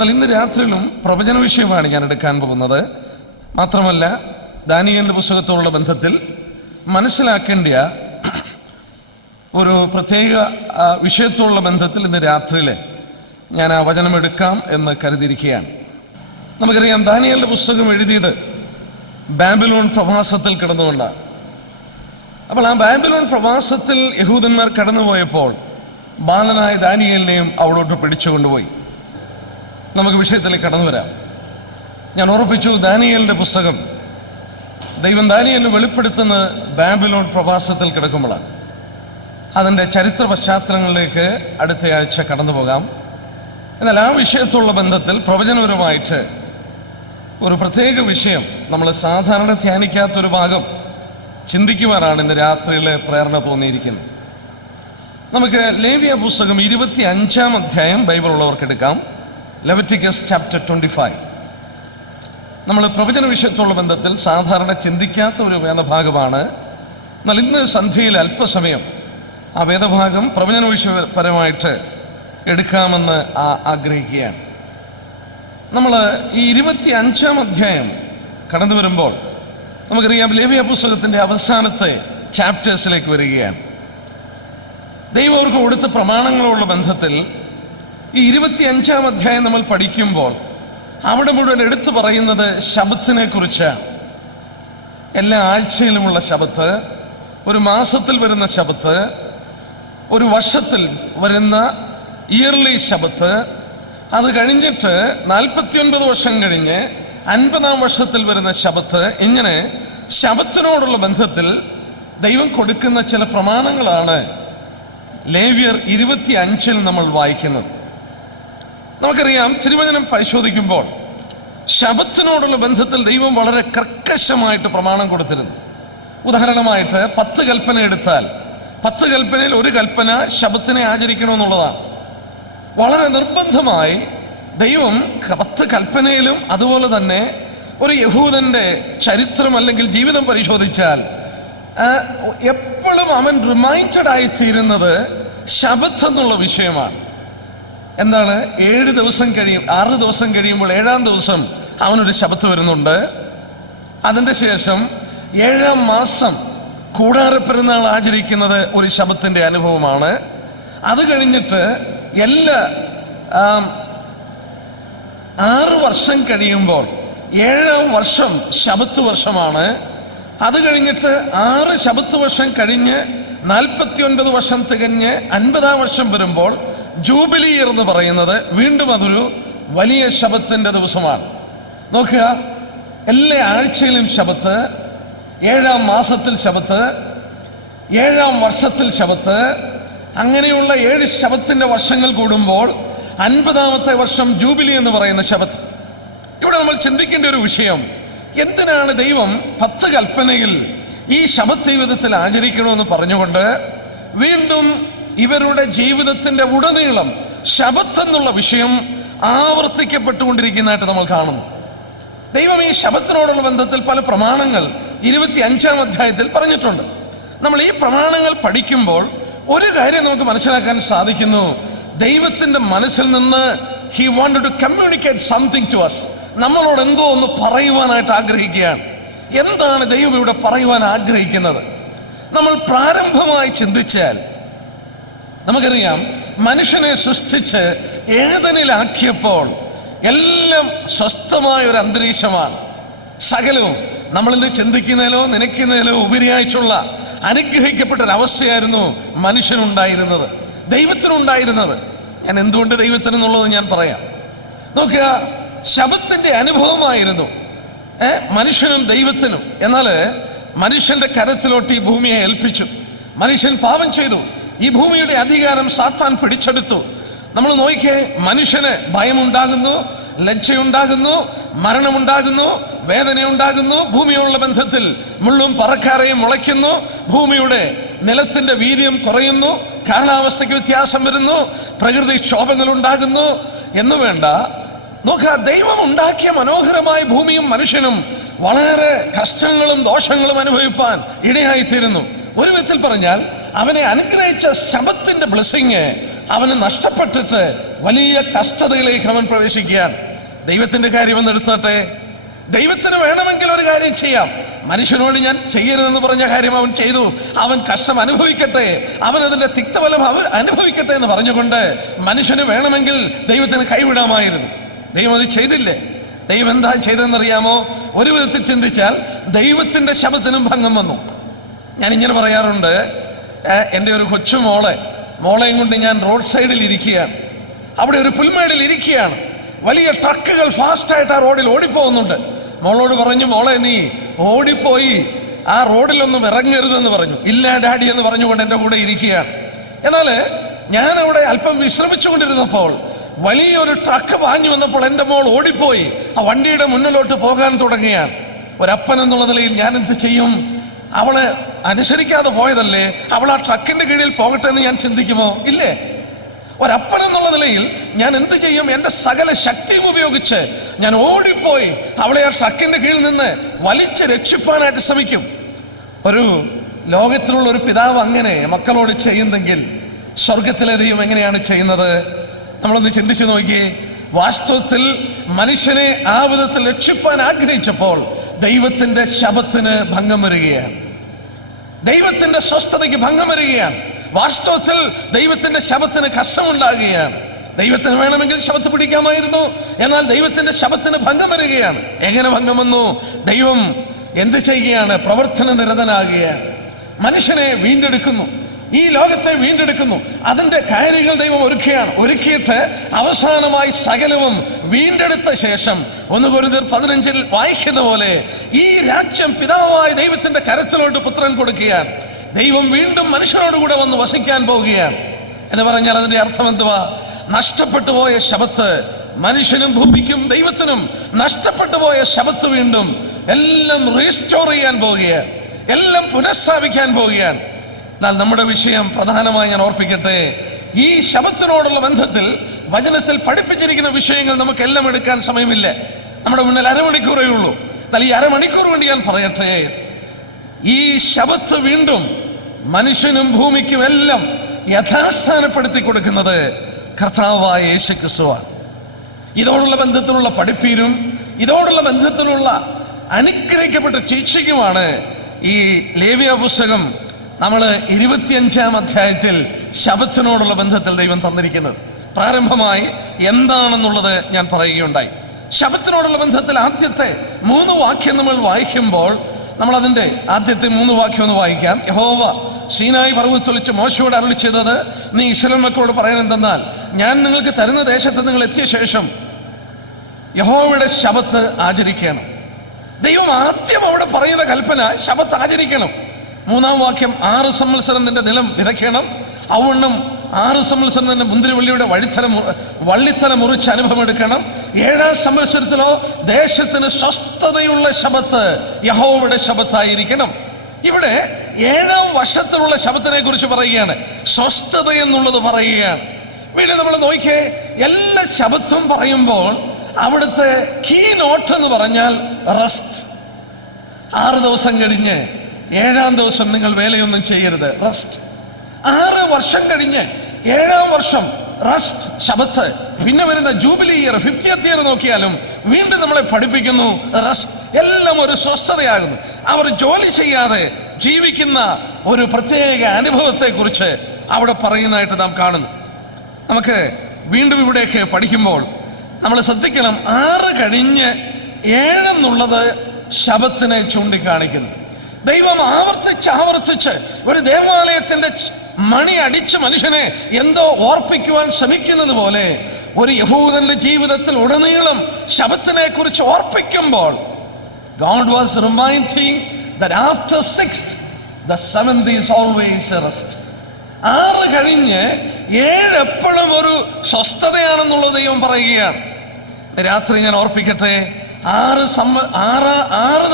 എന്നാൽ ഇന്ന് രാത്രിയിലും പ്രവചന വിഷയമാണ് ഞാൻ എടുക്കാൻ പോകുന്നത്. മാത്രമല്ല ദാനിയേലിന്റെ പുസ്തകത്തോടുള്ള ബന്ധത്തിൽ മനസ്സിലാക്കേണ്ട ഒരു പ്രത്യേക വിഷയത്തോടുള്ള ബന്ധത്തിൽ ഇന്ന് രാത്രിയിൽ ഞാൻ ആ വചനം എടുക്കാം എന്ന് കരുതിയിരിക്കുകയാണ്. നമുക്കറിയാം, ദാനിയേലിന്റെ പുസ്തകം എഴുതിയത് ബാബിലോൺ പ്രവാസത്തിൽ കിടന്നുകൊണ്ടാണ്. അപ്പോൾ ആ ബാബിലോൺ പ്രവാസത്തിൽ യഹൂദന്മാർ കടന്നുപോയപ്പോൾ ബാലനായ ദാനിയേലിനെയും അവിടോട്ട് പിടിച്ചുകൊണ്ടുപോയി. നമുക്ക് വിഷയത്തിലേക്ക് കടന്നു വരാം. ഞാൻ ഉറപ്പിച്ചു, ദാനിയേലിന്റെ പുസ്തകം ദൈവം ദാനിയേലിന് വെളിപ്പെടുത്തുന്ന ബാബിലോൺ പ്രവാസത്തിൽ കിടക്കുമ്പോഴാണ്. അതിൻ്റെ ചരിത്ര പശ്ചാത്തലങ്ങളിലേക്ക് അടുത്തയാഴ്ച കടന്നു പോകാം. എന്നാൽ ആ വിഷയത്തോടുള്ള ബന്ധത്തിൽ പ്രവചനപരമായിട്ട് ഒരു പ്രത്യേക വിഷയം നമ്മൾ സാധാരണ ധ്യാനിക്കാത്തൊരു ഭാഗം ചിന്തിക്കുവാനാണ് ഇന്ന് രാത്രിയിലെ പ്രേരണ തോന്നിയിരിക്കുന്നത്. നമുക്ക് ലേവ്യ പുസ്തകം 25-ാം അധ്യായം ബൈബിൾ ഉള്ളവർക്ക് എടുക്കാം. Leviticus chapter 25. നമ്മൾ പ്രവചന വിഷയത്തോടുള്ള ബന്ധത്തിൽ സാധാരണ ചിന്തിക്കാത്ത ഒരു വേദഭാഗമാണ്. എന്നാൽ ഇന്ന് സന്ധ്യയിൽ അല്പസമയം ആ വേദഭാഗം പ്രവചന വിഷയപരമായിട്ട് എടുക്കാമെന്ന് ആഗ്രഹിക്കുകയാണ്. നമ്മൾ ഈ 25-ാം അധ്യായം കടന്നു വരുമ്പോൾ നമുക്കറിയാം, ലേവ്യ പുസ്തകത്തിൻ്റെ അവസാനത്തെ ചാപ്റ്റേഴ്സിലേക്ക് വരികയാണ്. ദൈവം അവർക്ക് കൊടുത്ത പ്രമാണങ്ങളുള്ള ബന്ധത്തിൽ ഈ 25-ാം അധ്യായം നമ്മൾ പഠിക്കുമ്പോൾ അവിടെ മുഴുവൻ എടുത്തു പറയുന്നത് ശബത്തിനെ കുറിച്ചാണ്. എല്ലാ ആഴ്ചയിലുമുള്ള ശബത്ത്, ഒരു മാസത്തിൽ വരുന്ന ശബത്ത്, ഒരു വർഷത്തിൽ വരുന്ന ഇയർലി ശബത്ത്, അത് കഴിഞ്ഞിട്ട് 49 വർഷം കഴിഞ്ഞ് 50-ാം വർഷത്തിൽ വരുന്ന ശബത്ത്. ഇങ്ങനെ ശബത്തിനോടുള്ള ബന്ധത്തിൽ ദൈവം കൊടുക്കുന്ന ചില പ്രമാണങ്ങളാണ് ലേവ്യർ 25-ൽ നമ്മൾ വായിക്കുന്നത്. നമുക്കറിയാം, തിരുവചനം പരിശോധിക്കുമ്പോൾ ശബത്തിനോടുള്ള ബന്ധത്തിൽ ദൈവം വളരെ കർക്കശമായിട്ട് പ്രമാണം കൊടുത്തിരുന്നു. ഉദാഹരണമായിട്ട് 10 കൽപ്പന എടുത്താൽ 10 കൽപ്പനയിൽ ഒരു കൽപ്പന ശബത്തിനെ ആചരിക്കണമെന്നുള്ളതാണ്. വളരെ നിർബന്ധമായി ദൈവം 10 കൽപ്പനയിലും, അതുപോലെ തന്നെ ഒരു യഹൂദന്റെ ചരിത്രം അല്ലെങ്കിൽ ജീവിതം പരിശോധിച്ചാൽ എപ്പോഴും അവൻ റിമൈൻഡഡ് ആയിത്തീരുന്നത് ശബത്ത് എന്നുള്ള വിഷയമാണ്. എന്താണ്? 7 ദിവസം കഴിയും, 6 ദിവസം കഴിയുമ്പോൾ 7-ാം ദിവസം അവനൊരു ശബത്ത് വരുന്നുണ്ട്. അതിൻ്റെ ശേഷം 7-ാം മാസം കൂടാരപ്പെരുന്നാൾ ആചരിക്കുന്നത് ഒരു ശബത്തിന്റെ അനുഭവമാണ്. അത് കഴിഞ്ഞിട്ട് എല്ലാ 6 വർഷം കഴിയുമ്പോൾ 7-ാം വർഷം ശബത്ത് വർഷമാണ്. അത് കഴിഞ്ഞിട്ട് 6 ശബത്ത് വർഷം കഴിഞ്ഞ് 49 വർഷം തികഞ്ഞ് 50-ാം വർഷം വരുമ്പോൾ ജൂബിലി എന്ന് പറയുന്നത് വീണ്ടും അതൊരു വലിയ ശബത്തിന്റെ ദിവസമാണ്. നോക്കുക, എല്ലാ ആഴ്ചയിലും ശബത്ത്, 7-ാം മാസത്തിൽ ശബത്ത്, 7-ാം വർഷത്തിൽ ശബത്ത്, അങ്ങനെയുള്ള 7 ശബത്തിന്റെ വർഷങ്ങൾ കൂടുമ്പോൾ 50-ാമത്തെ വർഷം ജൂബിലി എന്ന് പറയുന്ന ശബത്ത്. ഇവിടെ നമ്മൾ ചിന്തിക്കേണ്ട ഒരു വിഷയം, എന്തിനാണ് ദൈവം 10 കൽപ്പനയിൽ ഈ ശബത്ത് ജീവിതത്തിൽ ആചരിക്കണമെന്ന് പറഞ്ഞുകൊണ്ട് വീണ്ടും ഇവരുടെ ജീവിതത്തിന്റെ ഉടനീളം ശബത്ത് എന്നുള്ള വിഷയം ആവർത്തിക്കപ്പെട്ടുകൊണ്ടിരിക്കുന്നതായിട്ട് നമ്മൾ കാണുന്നു. ദൈവം ഈ ശബത്തിനോടുള്ള ബന്ധത്തിൽ പല പ്രമാണങ്ങൾ 25-ാം അധ്യായത്തിൽ പറഞ്ഞിട്ടുണ്ട്. നമ്മൾ ഈ പ്രമാണങ്ങൾ പഠിക്കുമ്പോൾ ഒരു കാര്യം നമുക്ക് മനസ്സിലാക്കാൻ സാധിക്കുന്നു. ദൈവത്തിന്റെ മനസ്സിൽ നിന്ന് he wanted to communicate something to us. നമ്മളോട് എന്തോ ഒന്ന് പറയുവാനായിട്ട് ആഗ്രഹിക്കുകയാണ്. എന്താണ് ദൈവം ഇവിടെ പറയുവാൻ ആഗ്രഹിക്കുന്നത്? നമ്മൾ പ്രാരംഭമായി ചിന്തിച്ചാൽ നമുക്കറിയാം, മനുഷ്യനെ സൃഷ്ടിച്ച് ഏദനിലാക്കിയപ്പോൾ എല്ലാം സ്വസ്ഥമായ ഒരു അന്തരീക്ഷമാണ്. സകലവും നമ്മളിന്ന് ചിന്തിക്കുന്നതിലോ നനയ്ക്കുന്നതിലോ ഉപരിയായിട്ടുള്ള അനുഗ്രഹിക്കപ്പെട്ട ഒരവസ്ഥയായിരുന്നു മനുഷ്യനുണ്ടായിരുന്നത്, ദൈവത്തിനുണ്ടായിരുന്നത്. ഞാൻ എന്തുകൊണ്ട് ദൈവത്തിനെന്നുള്ളത് ഞാൻ പറയാം. നോക്കുക, ശബത്തിന്റെ അനുഭവമായിരുന്നു മനുഷ്യനും ദൈവത്തിനും. എന്നാൽ മനുഷ്യന്റെ കരത്തിലോട്ട് ഈ ഭൂമിയെ ഏൽപ്പിച്ചു. മനുഷ്യൻ പാപം ചെയ്തു. ഈ ഭൂമിയുടെ അധികാരം സാത്താൻ പിടിച്ചെടുത്തു. നമ്മൾ നോക്കിയേ, മനുഷ്യന് ഭയമുണ്ടാകുന്നു, ലജ്ജയുണ്ടാകുന്നു, മരണമുണ്ടാകുന്നു, വേദനയുണ്ടാകുന്നു. ഭൂമിയോടുള്ള ബന്ധത്തിൽ മുള്ളും പറക്കാരയും മുളയ്ക്കുന്നു. ഭൂമിയുടെ നിലത്തിന്റെ വീര്യം കുറയുന്നു. കാലാവസ്ഥയ്ക്ക് വ്യത്യാസം വരുന്നു. പ്രകൃതിക്ഷോഭങ്ങൾ ഉണ്ടാകുന്നു എന്ന് വേണ്ട. നോക്കുക, ദൈവം ഉണ്ടാക്കിയ മനോഹരമായ ഭൂമിയും മനുഷ്യനും വളരെ കഷ്ടങ്ങളും ദോഷങ്ങളും അനുഭവിപ്പാൻ ഇടയായിത്തീരുന്നു. ഒരു വിധത്തിൽ പറഞ്ഞാൽ അവനെ അനുഗ്രഹിച്ച ശബത്തിന്റെ ബ്ലെസ്സിങ് അവന് നഷ്ടപ്പെട്ടിട്ട് വലിയ കഷ്ടതയിലേക്ക് അവൻ പ്രവേശിക്കുകയാണ്. ദൈവത്തിന്റെ കാര്യം ഒന്ന് എടുത്തോട്ടെ. ദൈവത്തിന് വേണമെങ്കിൽ ഒരു കാര്യം ചെയ്യാം. മനുഷ്യനോട് ഞാൻ ചെയ്യരുതെന്ന് പറഞ്ഞ കാര്യം അവൻ ചെയ്തു. അവൻ കഷ്ടം അനുഭവിക്കട്ടെ, അവൻ അതിന്റെ തിക്തഫലം അവൻ അനുഭവിക്കട്ടെ എന്ന് പറഞ്ഞുകൊണ്ട് മനുഷ്യന് വേണമെങ്കിൽ ദൈവത്തിന് കൈവിടാമായിരുന്നു. ദൈവം അത് ചെയ്തില്ലേ? ദൈവം എന്താ ചെയ്തതെന്നറിയാമോ? ഒരു വിധത്തിൽ ചിന്തിച്ചാൽ ദൈവത്തിന്റെ ശബത്തിനും ഭംഗം വന്നു. ഞാൻ ഇങ്ങനെ പറയാറുണ്ട്, എൻ്റെ ഒരു കൊച്ചു മോളെയും കൊണ്ട് ഞാൻ റോഡ് സൈഡിൽ ഇരിക്കുകയാണ്. അവിടെ ഒരു പുൽമേടിൽ ഇരിക്കുകയാണ്. വലിയ ട്രക്കുകൾ ഫാസ്റ്റായിട്ട് ആ റോഡിൽ ഓടിപ്പോകുന്നുണ്ട്. മോളോട് പറഞ്ഞു, മോളെ നീ ഓടിപ്പോയി ആ റോഡിലൊന്നും ഇറങ്ങരുതെന്ന് പറഞ്ഞു. ഇല്ല ഡാഡി എന്ന് പറഞ്ഞുകൊണ്ട് എൻ്റെ കൂടെ ഇരിക്കുകയാണ്. എന്നാൽ ഞാൻ അവിടെ അല്പം വിശ്രമിച്ചുകൊണ്ടിരുന്നപ്പോൾ വലിയൊരു ട്രക്ക് പാഞ്ഞു വന്നപ്പോൾ എൻ്റെ മോൾ ഓടിപ്പോയി ആ വണ്ടിയുടെ മുന്നിലോട്ട് പോകാൻ തുടങ്ങുകയാണ്. ഒരപ്പൻ എന്നുള്ള നിലയിൽ ഞാൻ എന്ത് ചെയ്യും? അവളെ അനുസരിക്കാതെ പോയതല്ലേ, അവൾ ആ ട്രക്കിന്റെ കീഴിൽ പോകട്ടെ എന്ന് ഞാൻ ചിന്തിക്കുമോ? ഇല്ലേ? ഒരപ്പൻ എന്നുള്ള നിലയിൽ ഞാൻ എന്ത് ചെയ്യും? എൻ്റെ സകല ശക്തിയും ഉപയോഗിച്ച് ഞാൻ ഓടിപ്പോയി അവളെ ആ ട്രക്കിന്റെ കീഴിൽ നിന്ന് വലിച്ച് രക്ഷിപ്പാനായിട്ട് ശ്രമിക്കും. ഒരു ലോകത്തിലുള്ള ഒരു പിതാവ് അങ്ങനെ മക്കളോട് ചെയ്യുന്നെങ്കിൽ സ്വർഗത്തിലെ ദൈവം എങ്ങനെയാണ് ചെയ്യുന്നത്? നമ്മളൊന്ന് ചിന്തിച്ചു നോക്കിയേ. വാസ്തവത്തിൽ മനുഷ്യനെ ആ വിധത്തിൽ രക്ഷിപ്പാൻ ആഗ്രഹിച്ചപ്പോൾ ദൈവത്തിന്റെ ശബത്തിന് ഭംഗം വരികയാണ്. ദൈവത്തിന്റെ സ്വസ്ഥതയ്ക്ക് ഭംഗം വരികയാണ്. വാസ്തവത്തിൽ ദൈവത്തിന്റെ ശബത്തിന് കഷ്ടമുണ്ടാകുകയാണ്. ദൈവത്തിന് വേണമെങ്കിൽ ശബത്ത് പിടിക്കാമായിരുന്നു. എന്നാൽ ദൈവത്തിന്റെ ശബത്തിന് ഭംഗം വരികയാണ്. എങ്ങനെ ഭംഗം വന്നു? ദൈവം എന്ത് ചെയ്യുകയാണ്? പ്രവർത്തന നിരതനാകുകയാണ്. മനുഷ്യനെ വീണ്ടെടുക്കുന്നു, ഈ ലോകത്തെ വീണ്ടെടുക്കുന്നു. അതിന്റെ കാര്യങ്ങൾ ദൈവം ഒരുക്കിയിട്ട് അവസാനമായി സകലവും വീണ്ടെടുത്ത ശേഷം 1 കൊരിന്ത്യർ 15 വായിക്കുന്ന പോലെ ഈ രാജ്യം പിതാവായ ദൈവത്തിന്റെ കരത്തിലോട്ട് പുത്രൻ കൊടുക്കുകയാണ്. ദൈവം വീണ്ടും മനുഷ്യനോടുകൂടെ വന്ന് വസിക്കാൻ പോവുകയാണ് എന്ന് പറഞ്ഞാൽ അതിന്റെ അർത്ഥം എന്തുവാ? നഷ്ടപ്പെട്ടു പോയ ശബത്ത് മനുഷ്യനും ഭൂമിക്കും ദൈവത്തിനും നഷ്ടപ്പെട്ടു പോയ ശബത്ത് വീണ്ടും എല്ലാം റീസ്റ്റോർ ചെയ്യാൻ പോവുകയാണ്, എല്ലാം പുനഃസ്ഥാപിക്കാൻ പോവുകയാണ്. എന്നാൽ നമ്മുടെ വിഷയം പ്രധാനമായി ഞാൻ ഓർപ്പിക്കട്ടെ, ഈ ശബത്തിനോടുള്ള ബന്ധത്തിൽ വചനത്തിൽ പഠിപ്പിച്ചിരിക്കുന്ന വിഷയങ്ങൾ നമുക്കെല്ലാം എടുക്കാൻ സമയമില്ല. നമ്മുടെ മുന്നിൽ അരമണിക്കൂറേ ഉള്ളൂ. എന്നാൽ ഈ അരമണിക്കൂർ വേണ്ടി ഞാൻ പറയട്ടെ, ഈ ശബത്ത് വീണ്ടും മനുഷ്യനും ഭൂമിക്കും എല്ലാം യഥാസ്ഥാനപ്പെടുത്തി കൊടുക്കുന്നത് കർത്താവായ യേശു ക്രിസ്തുവാണ്. ഇതോടുള്ള ബന്ധത്തിലുള്ള പഠിപ്പീരും ഇതോടുള്ള ബന്ധത്തിലുള്ള അനുഗ്രഹിക്കപ്പെട്ട ശിക്ഷയ്ക്കുമാണ് ഈ ലേവ്യ പുസ്തകം നമ്മൾ 25-ാം അധ്യായത്തിൽ ശബത്തിനോടുള്ള ബന്ധത്തിൽ ദൈവം തന്നിരിക്കുന്നത്. പ്രാരംഭമായി എന്താണെന്നുള്ളത് ഞാൻ പറയുകയുണ്ടായി. ശബത്തിനോടുള്ള ബന്ധത്തിൽ ആദ്യത്തെ 3 വാക്യം നമ്മൾ വായിക്കുമ്പോൾ നമ്മൾ അതിന്റെ ആദ്യത്തെ 3 വാക്യം ഒന്ന് വായിക്കാം. യഹോവ സീനായി പർവ്വതത്തിൽ വെച്ച് മോശയോട് അരുളി ചെയ്തത്, നീ ഇസ്രായേൽ മക്കളോട് പറയണെന്തെന്നാൽ, ഞാൻ നിങ്ങൾക്ക് തരുന്ന ദേശത്ത് നിങ്ങൾ എത്തിയ ശേഷം യഹോവയുടെ ശബത്ത് ആചരിക്കണം. ദൈവം ആദ്യം അവിടെ പറയുന്ന കൽപ്പന ശബത്ത് ആചരിക്കണം. 3-ാം വാക്യം 6 സംവത്സരം നിന്റെ നിലം വിതയ്ക്കണം, അവണ്ണം 6 സംവത്സരം നിന്റെ മുന്തിരിവള്ളിയുടെ വള്ളിത്തല മുറിച്ച് അനുഭവം എടുക്കണം. 7-ാം സംവത്സരത്തിലോ ദേശത്തിന് സ്വസ്ഥതയുള്ള ശബത്ത് യഹോവയുടെ ശബത്തായിരിക്കണം. ഇവിടെ 7-ാം വർഷത്തിലുള്ള ശബത്തിനെ കുറിച്ച് പറയുകയാണ്, സ്വസ്ഥത എന്നുള്ളത് പറയുകയാണ്. വീണ്ടും നമ്മൾ നോക്കിയേ, എല്ലാ ശബത്തും പറയുമ്പോൾ അവിടുത്തെ കീ നോട്ട് എന്ന് പറഞ്ഞാൽ റെസ്റ്റ്. 6 ദിവസം കഴിഞ്ഞ് 7-ാം ദിവസം നിങ്ങൾ വേലയൊന്നും ചെയ്യരുത്, റെസ്റ്റ്. 6 വർഷം കഴിഞ്ഞ് 7-ാം വർഷം റെസ്റ്റ്, ശബത്ത്. പിന്നെ വരുന്ന ജൂബിലി ഇയർ, 50th ഇയർ നോക്കിയാലും വീണ്ടും നമ്മളെ പഠിപ്പിക്കുന്നു റെസ്റ്റ്. എല്ലാം ഒരു സ്വസ്ഥതയാകുന്നു. അവർ ജോലി ചെയ്യാതെ ജീവിക്കുന്ന ഒരു പ്രത്യേക അനുഭവത്തെ കുറിച്ച് അവിടെ പറയുന്നതായിട്ട് നാം കാണുന്നു. നമുക്ക് വീണ്ടും ഇവിടേക്ക് പഠിക്കുമ്പോൾ നമ്മൾ ശ്രദ്ധിക്കണം, 6 കഴിഞ്ഞ് 7 എന്നുള്ളത് ശബത്തിനെ ചൂണ്ടിക്കാണിക്കുന്നു. ദൈവം ആവർത്തിച്ച് ഒരു ദേവാലയത്തിന്റെ മണി അടിച്ച് മനുഷ്യനെ എന്തോ ഓർപ്പിക്കുവാൻ ശ്രമിക്കുന്നത് പോലെ ഒരു യഹൂദന്റെ ജീവിതത്തിൽ ഉടനീളം ശബത്തിനെ കുറിച്ച് ഓർപ്പിക്കുമ്പോൾ God was reminding that after 6th the 7th is always a rest. 6 കഴിഞ്ഞ് 7 എപ്പോഴും ഒരു സ്വസ്ഥതയാണെന്നുള്ളത് ദൈവം പറയുകയാണ്. രാത്രി ഞാൻ ഓർപ്പിക്കട്ടെ, 6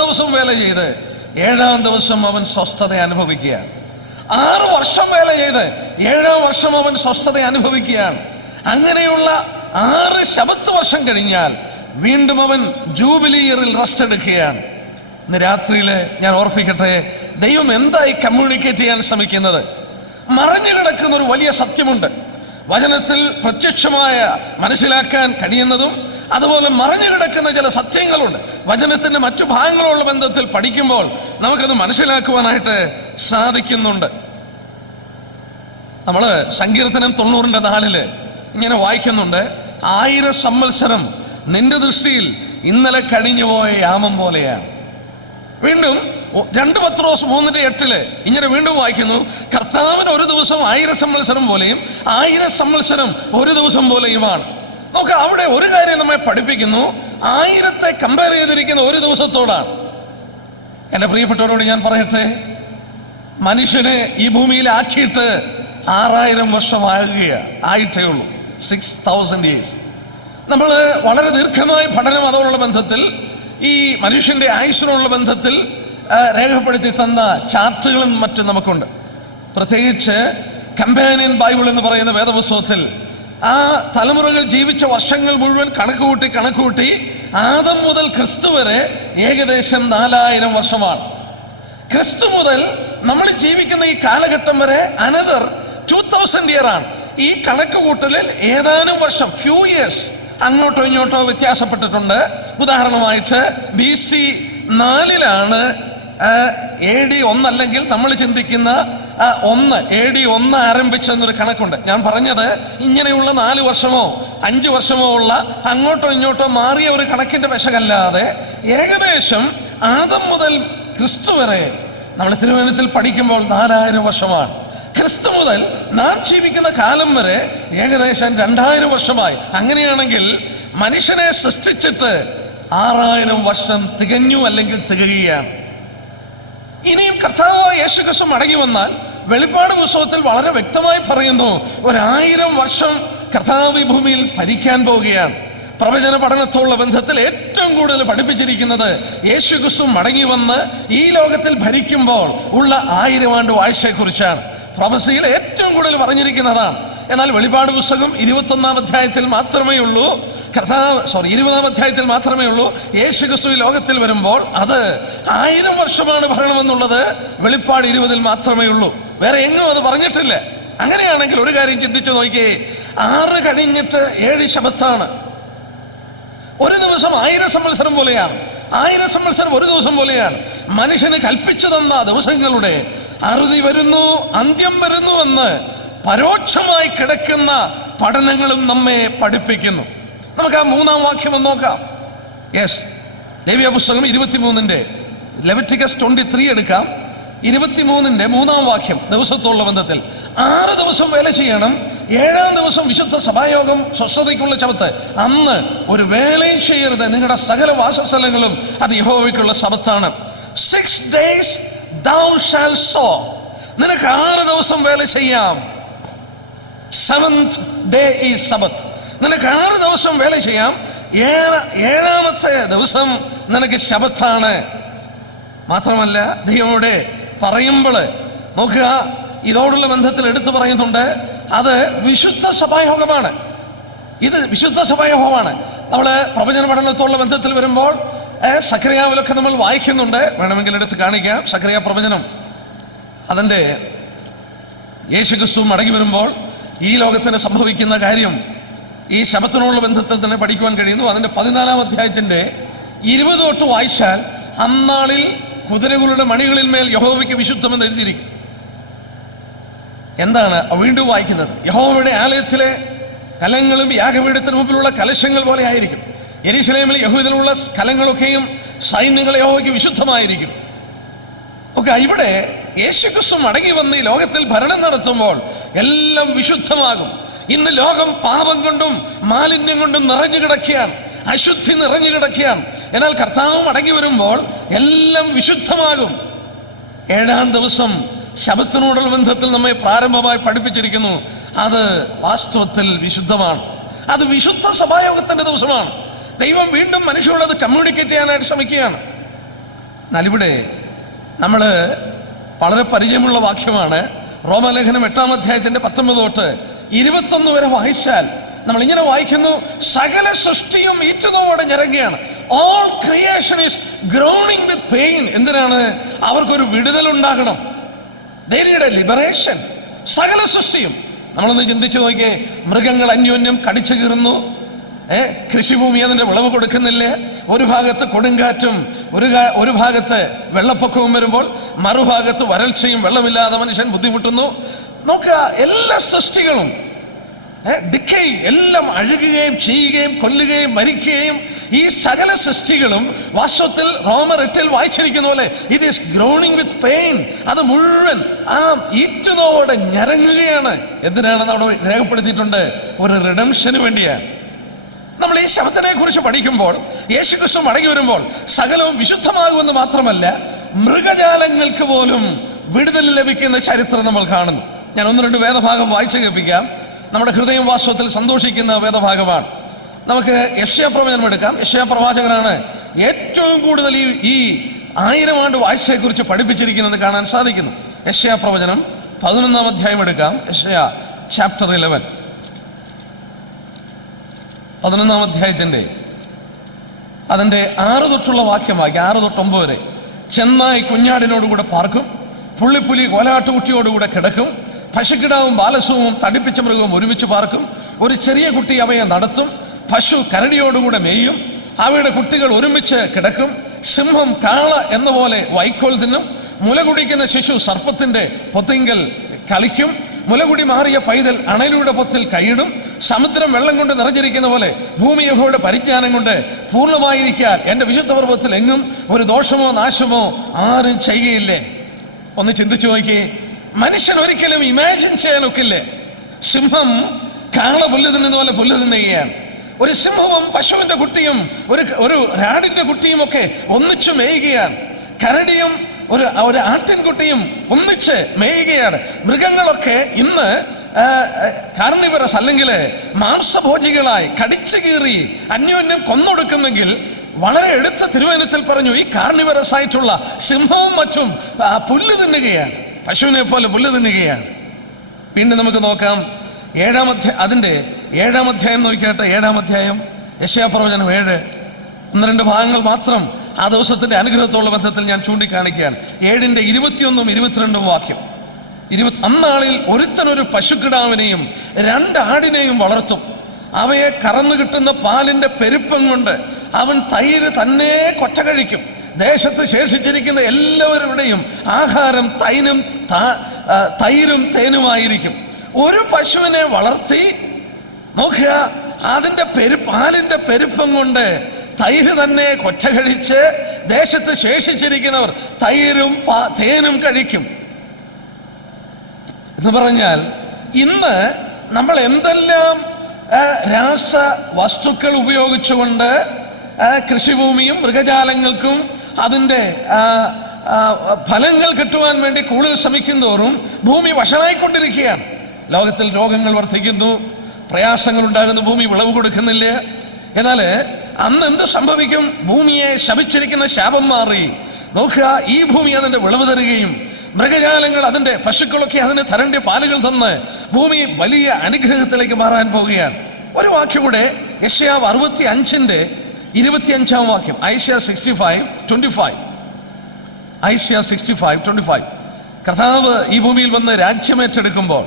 ദിവസം വേല ചെയ്ത് 7-ാം ദിവസം അവൻ സ്വസ്ഥത അനുഭവിക്കുകയാണ്. 6 വർഷം വേല ചെയ്ത് 7-ാം വർഷം അവൻ സ്വസ്ഥത അനുഭവിക്കുകയാണ്. അങ്ങനെയുള്ള 6 ശബത്ത് വർഷം കഴിഞ്ഞാൽ വീണ്ടും അവൻ ജൂബിലി ഇയറിൽ റെസ്റ്റ് എടുക്കുകയാണ്. ഇന്ന് രാത്രിയിൽ ഞാൻ ഓർപ്പിക്കട്ടെ, ദൈവം എന്തായി കമ്മ്യൂണിക്കേറ്റ് ചെയ്യാൻ ശ്രമിക്കുന്നത്? മറഞ്ഞു കിടക്കുന്ന ഒരു വലിയ സത്യമുണ്ട്. വചനത്തിൽ പ്രത്യക്ഷമായ മനസ്സിലാക്കാൻ കഴിയുന്നതും അതുപോലെ മറഞ്ഞു കിടക്കുന്ന ചില സത്യങ്ങളുണ്ട്. വചനത്തിന്റെ മറ്റു ഭാഗങ്ങളുള്ള ബന്ധത്തിൽ പഠിക്കുമ്പോൾ നമുക്കത് മനസ്സിലാക്കുവാനായിട്ട് സാധിക്കുന്നുണ്ട്. നമ്മള് സങ്കീർത്തനം 90:4 ഇങ്ങനെ വായിക്കുന്നുണ്ട്, 1000 സംവത്സരം നിന്റെ ദൃഷ്ടിയിൽ ഇന്നലെ കഴിഞ്ഞുപോയ യാമം പോലെയാണ്. വീണ്ടും 2 പത്രോസ് 3:8 ഇങ്ങനെ വീണ്ടും വായിക്കുന്നു, കർത്താവിന് ഒരു ദിവസം 1000 സംവത്സരം പോലെയും 1000 സംവത്സരം ഒരു ദിവസം പോലെയുമാണ്. നോക്ക്, അവിടെ ഒരു കാര്യം നമ്മെ പഠിപ്പിക്കുന്നു, 1000 കമ്പയർ ചെയ്തിരിക്കുന്ന ഒരു ദിവസത്തോടാണ്. എന്റെ പ്രിയപ്പെട്ടവരോട് ഞാൻ പറയട്ടെ, മനുഷ്യനെ ഈ ഭൂമിയിൽ ആക്കിയിട്ട് 6000 വർഷം ആയിട്ടേ ഉള്ളൂ. 6000 years. നമ്മൾ വളരെ ദീർഘമായ പഠനം അതോടുള്ള ബന്ധത്തിൽ, ഈ മനുഷ്യന്റെ ആയുസ്സിനുള്ള ബന്ധത്തിൽ രേഖപ്പെടുത്തി തന്ന ചാർട്ടുകളും മറ്റും നമുക്കുണ്ട്. പ്രത്യേകിച്ച് കമ്പാനിയൻ ബൈബിൾ എന്ന് പറയുന്ന വേദപുസ്തകത്തിൽ ആ തലമുറകൾ ജീവിച്ച വർഷങ്ങൾ മുഴുവൻ കണക്കുകൂട്ടി ആദം മുതൽ ക്രിസ്തു വരെ ഏകദേശം 4000 വർഷമാണ്. ക്രിസ്തു മുതൽ നമ്മൾ ജീവിക്കുന്ന ഈ കാലഘട്ടം വരെ അനദർ 2000 year ആണ്. ഈ കണക്കുകൂട്ടലിൽ ഏതാനും വർഷം, ഫ്യൂ ഇയേഴ്സ് അങ്ങോട്ടോ ഇങ്ങോട്ടോ വ്യത്യാസപ്പെട്ടിട്ടുണ്ട്. ഉദാഹരണമായിട്ട് BC 4 AD 1 അല്ലെങ്കിൽ നമ്മൾ ചിന്തിക്കുന്ന 1 AD 1 ആരംഭിച്ചെന്നൊരു കണക്കുണ്ട്. ഞാൻ പറഞ്ഞത് ഇങ്ങനെയുള്ള 4 വർഷമോ 5 വർഷമോ ഉള്ള അങ്ങോട്ടോ ഇങ്ങോട്ടോ മാറിയ ഒരു കണക്കിന്റെ വശമല്ലാതെ ഏകദേശം ആദം മുതൽ ക്രിസ്തു വരെ നമ്മൾ തിരുവചനത്തിൽ പഠിക്കുമ്പോൾ 4000 വർഷമാണ്. ക്രിസ്തു മുതൽ നാം ജീവിക്കുന്ന കാലം വരെ ഏകദേശം 2000 വർഷമായി. അങ്ങനെയാണെങ്കിൽ മനുഷ്യനെ സൃഷ്ടിച്ചിട്ട് 6000 വർഷം തികഞ്ഞു അല്ലെങ്കിൽ തികയുകയാണ്. ഇനിയും കർത്താവായ യേശുക്രിസ്തു മടങ്ങി വന്നാൽ വെളിപ്പാട് പുസ്തകത്തിൽ വളരെ വ്യക്തമായി പറയുന്നു, 1000 വർഷം കർത്താവ് ഈ ഭൂമിയിൽ ഭരിക്കാൻ പോവുകയാണ്. പ്രവചന പഠനത്തോടുള്ള ബന്ധത്തിൽ ഏറ്റവും കൂടുതൽ പഠിപ്പിച്ചിരിക്കുന്നത് യേശുക്രിസ്തു മടങ്ങി വന്ന് ഈ ലോകത്തിൽ ഭരിക്കുമ്പോൾ ഉള്ള 1000 ആണ്ട് വാഴ്ചയെക്കുറിച്ചാണ്. പ്രൊഫസിയിൽ ഏറ്റവും കൂടുതൽ പറഞ്ഞിരിക്കുന്നതാണ്. എന്നാൽ വെളിപ്പാട് പുസ്തകം 21-ാം അധ്യായത്തിൽ മാത്രമേ ഉള്ളൂ 20-ാം അധ്യായത്തിൽ മാത്രമേ ഉള്ളൂ യേശുക്രിസ്തു ഈ ലോകത്തിൽ വരുമ്പോൾ അത് 1000 വർഷമാണ് ഭരണമെന്നുള്ളത് വെളിപ്പാട് 20-ൽ മാത്രമേ ഉള്ളൂ. വേറെ എങ്ങും അത് പറഞ്ഞിട്ടില്ല. അങ്ങനെയാണെങ്കിൽ ഒരു കാര്യം ചിന്തിച്ചു നോക്കിയേ, 6 കഴിഞ്ഞിട്ട് 7 ശബത്താണ്. ഒരു ദിവസം 1000 സംവത്സരം പോലെയാണ്. 1000 സംവത്സരം ഒരു ദിവസം പോലെയാണ്. മനുഷ്യന് കൽപ്പിച്ചു തന്ന ദിവസങ്ങളുടെ അറുതി വരുന്നു, അന്ത്യം വരുന്നു എന്ന് പരോക്ഷമായി കിടക്കുന്ന പഠനങ്ങളും നമ്മെ പഠിപ്പിക്കുന്നു. നമുക്ക് ആ 3-ാം വാക്യം ഒന്ന് നോക്കാം. യെസ്, ലേവ്യ പുസ്തകം 23 ലെവിറ്റിക്കസ് 23 എടുക്കാം. 23 3-ാം വാക്യം ദിവസത്തോടുള്ള ബന്ധത്തിൽ 6 ദിവസം വേല ചെയ്യണം, 7-ാം ദിവസം വിശുദ്ധ സഭായോഗം സ്വസ്ഥതയ്ക്കുള്ള ശബത്ത്. അന്ന് ഒരു വേലയും ചെയ്യരുത്, നിങ്ങളുടെ സകല വാസസ്ഥലങ്ങളും അത് യഹോവയ്ക്കുള്ള ശബത്താണ്. 6 days thou shalt sow. നിനക്ക് 6 ദിവസം വേല ചെയ്യാം. 7th day is Sabbath. നിനക്ക് 6 ദിവസം വേല ചെയ്യാം. 7-ാമത്തെ ദിവസം നിനക്ക് ശബത്താണ്. മാത്രമല്ല ദൈവമോടെ പറയുമ്പോൾ നോക്കുക, ഇതോടുള്ള ബന്ധത്തിൽ എടുത്തു പറയുന്നുണ്ട്, അത് വിശുദ്ധ സഭായോഗമാണ്. ഇത് വിശുദ്ധ സഭായോഗമാണ്. നമ്മൾ പ്രവചന പഠനത്തോടുള്ള ബന്ധത്തിൽ വരുമ്പോൾ സക്കറിയാവിലൊക്കെ നമ്മൾ വായിക്കുന്നുണ്ട്. വേണമെങ്കിൽ എടുത്ത് കാണിക്കാം. സക്കറിയ പ്രവചനം, അതിൻ്റെ യേശുക്രിസ്തു മടങ്ങി വരുമ്പോൾ ഈ ലോകത്തിന് സംഭവിക്കുന്ന കാര്യം ഈ ശബത്തിനോടുള്ള ബന്ധത്തിൽ തന്നെ പഠിക്കുവാൻ കഴിയുന്നു. അതിൻ്റെ 14-ാം അധ്യായത്തിൻ്റെ 20 തൊട്ട് വായിച്ചാൽ, അന്നാളിൽ കുതിരകളുടെ മണികളിൽ മേൽ യഹോവയ്ക്ക് വിശുദ്ധമെന്ന് എഴുതിയിരിക്കും. എന്താണ് വീണ്ടും വായിക്കുന്നത്? യഹോവയുടെ ആലയത്തിലെ കലങ്ങളും യാഗപീഠത്തിന് മുമ്പിലുള്ള കലശങ്ങൾ പോലെ ആയിരിക്കും. യെരൂശലേമിൽ യഹൂദയിലുള്ള കലങ്ങളൊക്കെയും സൈന്യങ്ങളെ യഹോവയ്ക്ക് വിശുദ്ധമായിരിക്കും. ഓക്കെ, ഇവിടെ യേശുക്രിസ്തു മടങ്ങി വന്ന് ഈ ലോകത്തിൽ ഭരണം നടത്തുമ്പോൾ എല്ലാം വിശുദ്ധമാകും. ഇന്ന് ലോകം പാപം കൊണ്ടും മാലിന്യം കൊണ്ടും നിറഞ്ഞു കിടക്കുകയാണ്, അശുദ്ധി നിറഞ്ഞു കിടക്കുകയാണ്. എന്നാൽ കർത്താവ് മടങ്ങി വരുമ്പോൾ എല്ലാം വിശുദ്ധമാകും. 7-ാം ദിവസം ശബത്തിനോടുള്ള ബന്ധത്തിൽ നമ്മെ പ്രാരംഭമായി പഠിപ്പിച്ചിരിക്കുന്നു. അത് വാസ്തവത്തിൽ വിശുദ്ധമാണ്. അത് വിശുദ്ധ സഭായോഗത്തിന്റെ ദിവസമാണ്. ദൈവം വീണ്ടും മനുഷ്യരോട് അത് കമ്മ്യൂണിക്കേറ്റ് ചെയ്യാനായിട്ട് ശ്രമിക്കുകയാണ്. എന്നാൽ ഇവിടെ നമ്മൾ വളരെ പരിചയമുള്ള വാക്യമാണ്. റോമാലേഖനം 8-ാം അധ്യായത്തിന്റെ 19 തൊട്ട് 21 വരെ വായിച്ചാൽ നമ്മൾ ഇങ്ങനെ വായിക്കുന്നു, സകല സൃഷ്ടിയും ഈറ്റുനോടെ ഞരങ്ങുകയാണ്. All creation is groaning with pain. എന്തിനാണ്? അവർക്കൊരു വിടുതൽ ഉണ്ടാകണം. They need a liberation. സകല സൃഷ്ടിയും. നമ്മളൊന്ന് ചിന്തിച്ചു നോക്കിയേ, മൃഗങ്ങൾ അന്യോന്യം കടിച്ചു കീറുന്നു, കൃഷിഭൂമി അതിന്റെ വിളവ് കൊടുക്കുന്നില്ല. ഒരു ഭാഗത്ത് കൊടുങ്കാറ്റും ഒരു ഭാഗത്ത് വെള്ളപ്പൊക്കവും വരുമ്പോൾ മറുഭാഗത്ത് വരൾച്ചയും വെള്ളമില്ലാതെ മനുഷ്യൻ ബുദ്ധിമുട്ടുന്നു. നോക്കുക, എല്ലാ സൃഷ്ടികളും ഡിക്കേ, എല്ലാം അഴുകുകയും ചെയ്യുകയും കൊല്ലുകയും മരിക്കുകയും. ഈ സകല സൃഷ്ടികളും വാസ്തവത്തിൽ റോമർ 8 വായിച്ചിരിക്കുന്ന പോലെ it is groaning with pain. അത് മുഴുവൻ ആ ഈറ്റുനോവോടെ ഞരങ്ങുകയാണ്. എന്തിനാണെന്ന് അവിടെ രേഖപ്പെടുത്തിയിട്ടുണ്ട്? ഒരു റിഡംഷന് വേണ്ടിയാണ്. നമ്മൾ ഈ ശബത്തിനെ കുറിച്ച് പഠിക്കുമ്പോൾ, യേശുക്രിസ്തു മടങ്ങി വരുമ്പോൾ സകലവും വിശുദ്ധമാകുമെന്ന് മാത്രമല്ല, മൃഗജാലങ്ങൾക്ക് പോലും വിടുതൽ ലഭിക്കുന്ന ചരിത്രം നമ്മൾ കാണുന്നു. ഞാൻ 1-2 വേദഭാഗം വായിച്ചു കേൾപ്പിക്കാം. നമ്മുടെ ഹൃദയം വാസ്തവത്തിൽ സന്തോഷിക്കുന്ന വേദഭാഗമാണ്. നമുക്ക് യെശയ്യാ പ്രവചനം എടുക്കാം. യെശയ്യാ പ്രവാചകനാണ് ഏറ്റവും കൂടുതൽ ഈ 1000 ആണ്ട് വാഴ്ചയെക്കുറിച്ച് പഠിപ്പിച്ചിരിക്കുന്നത് കാണാൻ സാധിക്കുന്നു. യെശയ്യാ പ്രവചനം 11-ാം അധ്യായം എടുക്കാം. യെശയ്യാ ചാപ്റ്റർ 11, 11-ാം അധ്യായത്തിന്റെ അതിന്റെ 6 തൊട്ടുള്ള വാക്യമാക്കി 6 തൊട്ട് 9 വരെ. ചെന്നായി കുഞ്ഞാടിനോടുകൂടെ പാർക്കും, പുള്ളിപ്പുലി കോലാട്ടുകുട്ടിയോടുകൂടെ കിടക്കും, പശുക്കിടാവും ബാലസവും തടിപ്പിച്ച മൃഗവും ഒരുമിച്ച് പാർക്കും, ഒരു ചെറിയ കുട്ടി അവയെ നടത്തും, പശു കരടിയോടുകൂടെ മേയും, അവയുടെ കുട്ടികൾ ഒരുമിച്ച് കിടക്കും, സിംഹം കാള എന്ന പോലെ വൈക്കോൽ തിന്നും, മുല കുടിക്കുന്ന ശിശു സർപ്പത്തിന്റെ പൊത്തിങ്കൽ കളിക്കും, മുലകുടി മാറിയ പൈതൽ അണലിയുടെ പൊത്തിൽ കൈയിടും. സമുദ്രം വെള്ളം കൊണ്ട് നിറഞ്ഞിരിക്കുന്ന പോലെ ഭൂമി യഹോവയുടെ പരിജ്ഞാനം കൊണ്ട് പൂർണ്ണമായിരിക്കാൻ എന്റെ വിശുദ്ധ പർവ്വതത്തിൽ എങ്ങും ഒരു ദോഷമോ നാശമോ ആരും ചെയ്യുകയില്ലേ. ഒന്ന് ചിന്തിച്ചു നോക്കി, മനുഷ്യൻ ഒരിക്കലും ഇമാജിൻ ചെയ്യാനൊക്കില്ലേ. സിംഹം കാള പുല്ല് തിന്നുന്ന പോലെ പുല്ല് തിന്നുകയാണ്. ഒരു സിംഹവും പശുവിന്റെ കുട്ടിയും ഒരു രാടിന്റെ കുട്ടിയും ഒക്കെ ഒന്നിച്ചു മേയുകയാണ്. കരടിയും ഒരു ആട്ടിൻകുട്ടിയും ഒന്നിച്ച് മേയുകയാണ്. മൃഗങ്ങളൊക്കെ ഇന്ന് കാർണിവറസ് അല്ലെങ്കിൽ മാംസഭോജികളായി കടിച്ചു കീറി അന്യോന്യം കൊന്നൊടുക്കുന്നെങ്കിൽ വളരെ എടുത്ത തിരുവചനത്തിൽ പറഞ്ഞു, ഈ കാർണിവറസ് ആയിട്ടുള്ള സിംഹവും മറ്റും പുല്ല് തിന്നുകയാണ്, പശുവിനെ പോലെ പുല്ല് തിന്നുകയാണ്. വീണ്ടും നമുക്ക് നോക്കാം അതിന്റെ 7-ാം അധ്യായം നോക്കിയാട്ടെ. 7-ാം അധ്യായം യെശയ്യാ പ്രവചനം 7, 1-2 ഭാഗങ്ങൾ മാത്രം ആ ദിവസത്തിന്റെ അനുഗ്രഹത്തോടുള്ള ബന്ധത്തിൽ ഞാൻ ചൂണ്ടിക്കാണിക്കുകയാണ്. 7-ന്റെ 21-ഉം 22-ഉം വാക്യം. അന്നാളിൽ ഒരുത്തനൊരു പശുക്കിടാവിനെയും 2 ആടിനെയും വളർത്തും. അവയെ കറന്നു കിട്ടുന്ന പാലിന്റെ പെരുപ്പം കൊണ്ട് അവൻ തൈര് തന്നെ കൊറ്റ കഴിക്കും. ദേശത്ത് ശേഷിച്ചിരിക്കുന്ന എല്ലാവരുടെയും ആഹാരം തൈരും തേനുമായിരിക്കും. ഒരു പശുവിനെ വളർത്തി നോക്കുക, അതിന്റെ പാലിന്റെ പെരുപ്പം കൊണ്ട് തൈര് തന്നെ കൊറ്റ കഴിച്ച് ദേശത്ത് ശേഷിച്ചിരിക്കുന്നവർ തൈരും തേനും കഴിക്കും. എന്ന് പറഞ്ഞാൽ ഇന്ന് നമ്മൾ എന്തെല്ലാം രാസ വസ്തുക്കൾ ഉപയോഗിച്ചുകൊണ്ട് കൃഷിഭൂമിയും മൃഗജാലങ്ങൾക്കും അതിൻ്റെ ഫലങ്ങൾ കിട്ടുവാൻ വേണ്ടി കൂടുതൽ ശ്രമിക്കും തോറും ഭൂമി വഷളായിക്കൊണ്ടിരിക്കുകയാണ്. ലോകത്തിൽ രോഗങ്ങൾ വർദ്ധിക്കുന്നു, പ്രയാസങ്ങൾ ഉണ്ടാകുന്നു, ഭൂമി വിളവ് കൊടുക്കുന്നില്ല. എന്നാൽ അന്ന് എന്ത് സംഭവിക്കും? ഭൂമിയെ ശപിച്ചിരിക്കുന്ന ശാപം മാറി നോക്കുക, ഈ ഭൂമി അതിന്റെ വിളവ് തരികയും മൃഗജാലങ്ങൾ അതിന്റെ പശുക്കളൊക്കെ അതിന് തരേണ്ട പാലുകൾ തന്ന് ഭൂമി വലിയ അനുഗ്രഹത്തിലേക്ക് മാറാൻ പോവുകയാണ്. ഒരു വാക്യം കൂടെ, യെശയ്യാ 65-ന്റെ 25-ാം വാക്യം. ഐശയ്യാ 65:25. ഐശയ്യാ 65:25. കർത്താവ് ഈ ഭൂമിയിൽ വന്ന് രാജ്യമേറ്റെടുക്കുമ്പോൾ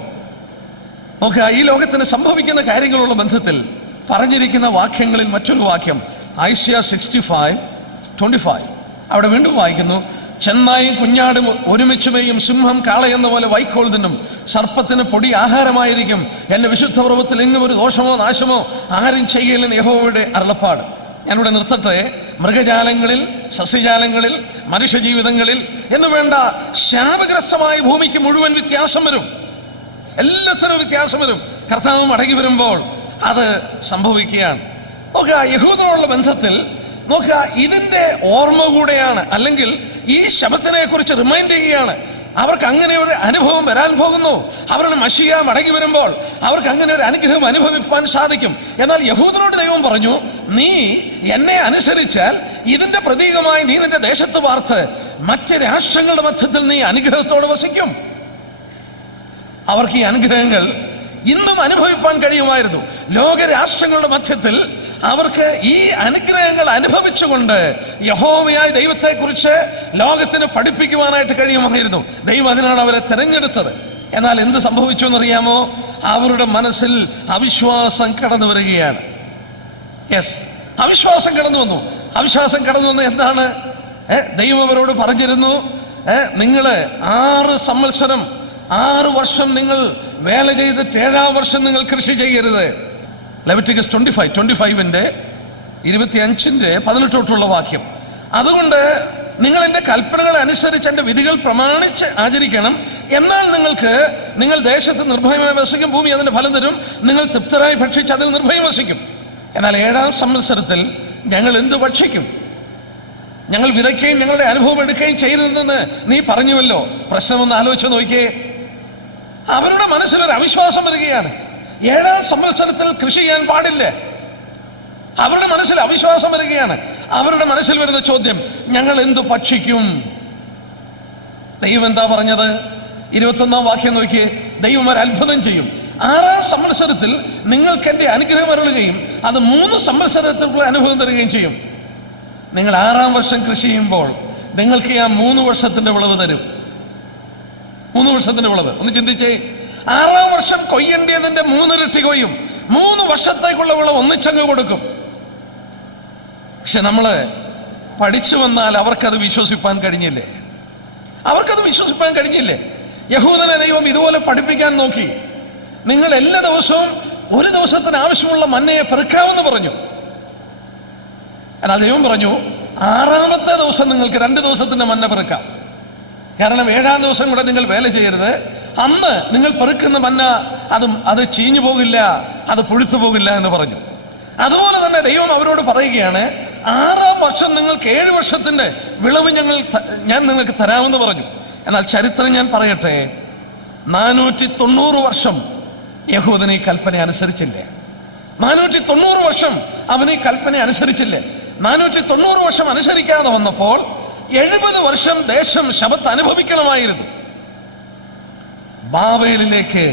നോക്കുക, ഈ ലോകത്തിന് സംഭവിക്കുന്ന കാര്യങ്ങളുള്ള ബന്ധത്തിൽ പറഞ്ഞിരിക്കുന്ന വാക്യങ്ങളിൽ മറ്റൊരു വാക്യം ഐശയ്യാ 65:25. അവിടെ വീണ്ടും വായിക്കുന്നു, ചെന്നായും കുഞ്ഞാടും ഒരുമിച്ചുമേയും, സിംഹം കാളയെന്ന പോലെ വൈക്കോൽ തിന്നും, സർപ്പത്തിന് പൊടി ആഹാരമായിരിക്കും. എന്റെ വിശുദ്ധ പർവ്വതത്തിൽ എങ്ങും ഒരു ദോഷമോ നാശമോ ആരും ചെയ്യില്ലെന്ന് യഹോവയുടെ അരുളപ്പാട്. ഞാനിവിടെ നിർത്തട്ടെ. മൃഗജാലങ്ങളിൽ, സസ്യജാലങ്ങളിൽ, മനുഷ്യജീവിതങ്ങളിൽ എന്ന് വേണ്ട ശാപഗ്രസ്തമായ ഭൂമിക്ക് മുഴുവൻ വ്യത്യാസം വരും. എല്ലാത്തിനും വ്യത്യാസം വരും. കർത്താവ് മടങ്ങി വരുമ്പോൾ അത് സംഭവിക്കുകയാണ്. നോക്കുക, യഹൂദരോടുള്ള ബന്ധത്തിൽ നോക്കുക, ഇതിന്റെ ഓർമ്മ കൂടെയാണ്, അല്ലെങ്കിൽ ഈ ശബത്തിനെ കുറിച്ച് റിമൈൻഡ് ചെയ്യുകയാണ്. അവർക്ക് അങ്ങനെ ഒരു അനുഭവം വരാൻ പോകുന്നു. അവരുടെ മശിയ മടങ്ങി വരുമ്പോൾ അവർക്ക് അങ്ങനെ ഒരു അനുഗ്രഹം അനുഭവിക്കാൻ സാധിക്കും. എന്നാൽ യഹൂദരോട് ദൈവം പറഞ്ഞു, നീ എന്നെ അനുസരിച്ചാൽ ഇതിന്റെ പ്രതീകമായി നീ നിന്റെ ദേശത്ത് പാർത്ത് മറ്റ് രാഷ്ട്രങ്ങളുടെ മധ്യത്തിൽ നീ അനുഗ്രഹത്തോടെ വസിക്കും. അവർക്ക് ഈ അനുഗ്രഹങ്ങൾ ഇന്നും അനുഭവിപ്പാൻ കഴിയുമായിരുന്നു. ലോകരാഷ്ട്രങ്ങളുടെ മധ്യത്തിൽ അവർക്ക് ഈ അനുഗ്രഹങ്ങൾ അനുഭവിച്ചുകൊണ്ട് യഹോവയായ ദൈവത്തെക്കുറിച്ച് ലോകത്തിന് പഠിപ്പിക്കുവാനായിട്ട് കഴിയുമായിരുന്നു. ദൈവം അതിനാണ് അവരെ തിരഞ്ഞെടുത്തത്. എന്നാൽ എന്ത് സംഭവിച്ചു എന്നറിയാമോ? അവരുടെ മനസ്സിൽ അവിശ്വാസം കടന്നു വരികയാണ്. യെസ്, അവിശ്വാസം കടന്നു വന്നു. അവിശ്വാസം കടന്നു വന്നു എന്താണ്? ദൈവം അവരോട് പറഞ്ഞിരുന്നു, നിങ്ങൾ 6 സംവത്സരം 6 വർഷം നിങ്ങൾ വേല ചെയ്തിട്ട് 7-ാം വർഷം നിങ്ങൾ കൃഷി ചെയ്യരുത്. ലെവിറ്റിക്കസ് 25-ന്റെ 25-18 തൊട്ടുള്ള വാക്യം. അതുകൊണ്ട് നിങ്ങൾ എൻ്റെ കൽപ്പനകളെ അനുസരിച്ച് എൻ്റെ വിധികൾ പ്രമാണിച്ച് ആചരിക്കണം. എന്നാൽ നിങ്ങൾ ദേശത്ത് നിർഭയമായി വസിക്കും, ഭൂമി അതിൻ്റെ ഫലം തരും, നിങ്ങൾ തൃപ്തരായി ഭക്ഷിച്ച് അതിൽ നിർഭയം വസിക്കും. എന്നാൽ 7-ാം സംവത്സരത്തിൽ ഞങ്ങൾ എന്ത് ഭക്ഷിക്കും? ഞങ്ങൾ വിതയ്ക്കുകയും ഞങ്ങളുടെ അനുഭവം എടുക്കുകയും ചെയ്തതെന്ന് നീ പറഞ്ഞുവല്ലോ. പ്രശ്നമൊന്ന് ആലോചിച്ച് നോക്കിയേ. അവരുടെ മനസ്സിലൊരു അവിശ്വാസം വരികയാണ്. 7-ാം സംവത്സരത്തിൽ കൃഷി ചെയ്യാൻ പാടില്ല. അവരുടെ മനസ്സിൽ അവിശ്വാസം വരികയാണ്. അവരുടെ മനസ്സിൽ വരുന്ന ചോദ്യം, ഞങ്ങൾ എന്ത് ഭക്ഷിക്കും? ദൈവം എന്താ പറഞ്ഞത്? 21-ാം വാക്യം നോക്കിയേ. ദൈവം ഒരു അത്ഭുതം ചെയ്യും. 6-ാം സംവത്സരത്തിൽ നിങ്ങൾക്ക് എൻ്റെ അനുഗ്രഹം അരുളുകയും അത് 3 സംവത്സരത്തിലുള്ള അനുഭവം തരികയും ചെയ്യും. നിങ്ങൾ 6-ാം വർഷം കൃഷി ചെയ്യുമ്പോൾ നിങ്ങൾക്ക് ആ 3 വർഷത്തിന്റെ വിളവ് തരും. 3 വർഷത്തിന്റെ വിളവ്. ഒന്ന് ചിന്തിച്ചേ. 6-ാം വർഷം കൊയ്യേണ്ടതിന്റെ 3 ഇരട്ടി കൊയ്യും. 3 വർഷത്തേക്കുള്ള വിളവ് ഒന്നിച്ചങ്ങ് കൊടുക്കും. പക്ഷെ നമ്മള് പഠിച്ചു വന്നാൽ അവർക്കത് വിശ്വസിപ്പാൻ കഴിഞ്ഞില്ലേ? യഹൂദനെ ദൈവം ഇതുപോലെ പഠിപ്പിക്കാൻ നോക്കി. നിങ്ങൾ എല്ലാ ദിവസവും ഒരു ദിവസത്തിന് ആവശ്യമുള്ള മന്നയെ പെറുക്കാമെന്ന് പറഞ്ഞു. എന്നാൽ ദൈവം പറഞ്ഞു, 6-ാമത്തെ ദിവസം നിങ്ങൾക്ക് 2 ദിവസത്തിന്റെ മന്ന പെറുക്കാം. കാരണം 7-ാം ദിവസം കൂടെ നിങ്ങൾ വേല ചെയ്യരുത്. അന്ന് നിങ്ങൾ പെറുക്കുന്ന മന്ന അത് ചീഞ്ഞു പോകില്ല, അത് പുളിച്ചു പോകില്ല എന്ന് പറഞ്ഞു. അതുപോലെ തന്നെ ദൈവം അവരോട് പറയുകയാണ്, 6-ാം വർഷം നിങ്ങൾക്ക് 7 വർഷത്തിന്റെ വിളവ് ഞാൻ നിങ്ങൾക്ക് തരാമെന്ന് പറഞ്ഞു. എന്നാൽ ചരിത്രം ഞാൻ പറയട്ടെ, 490 വർഷം യഹൂദൻ ഈ കൽപ്പന അനുസരിച്ചില്ല. 490 വർഷം അവൻ ഈ കൽപ്പന അനുസരിച്ചില്ല. 490 വർഷം അനുസരിക്കാതെ വന്നപ്പോൾ 70 വർഷം ദേശം ശബത്ത് അനുഭവിക്കണമായിരുന്നു. ബാബേലിലേക്ക്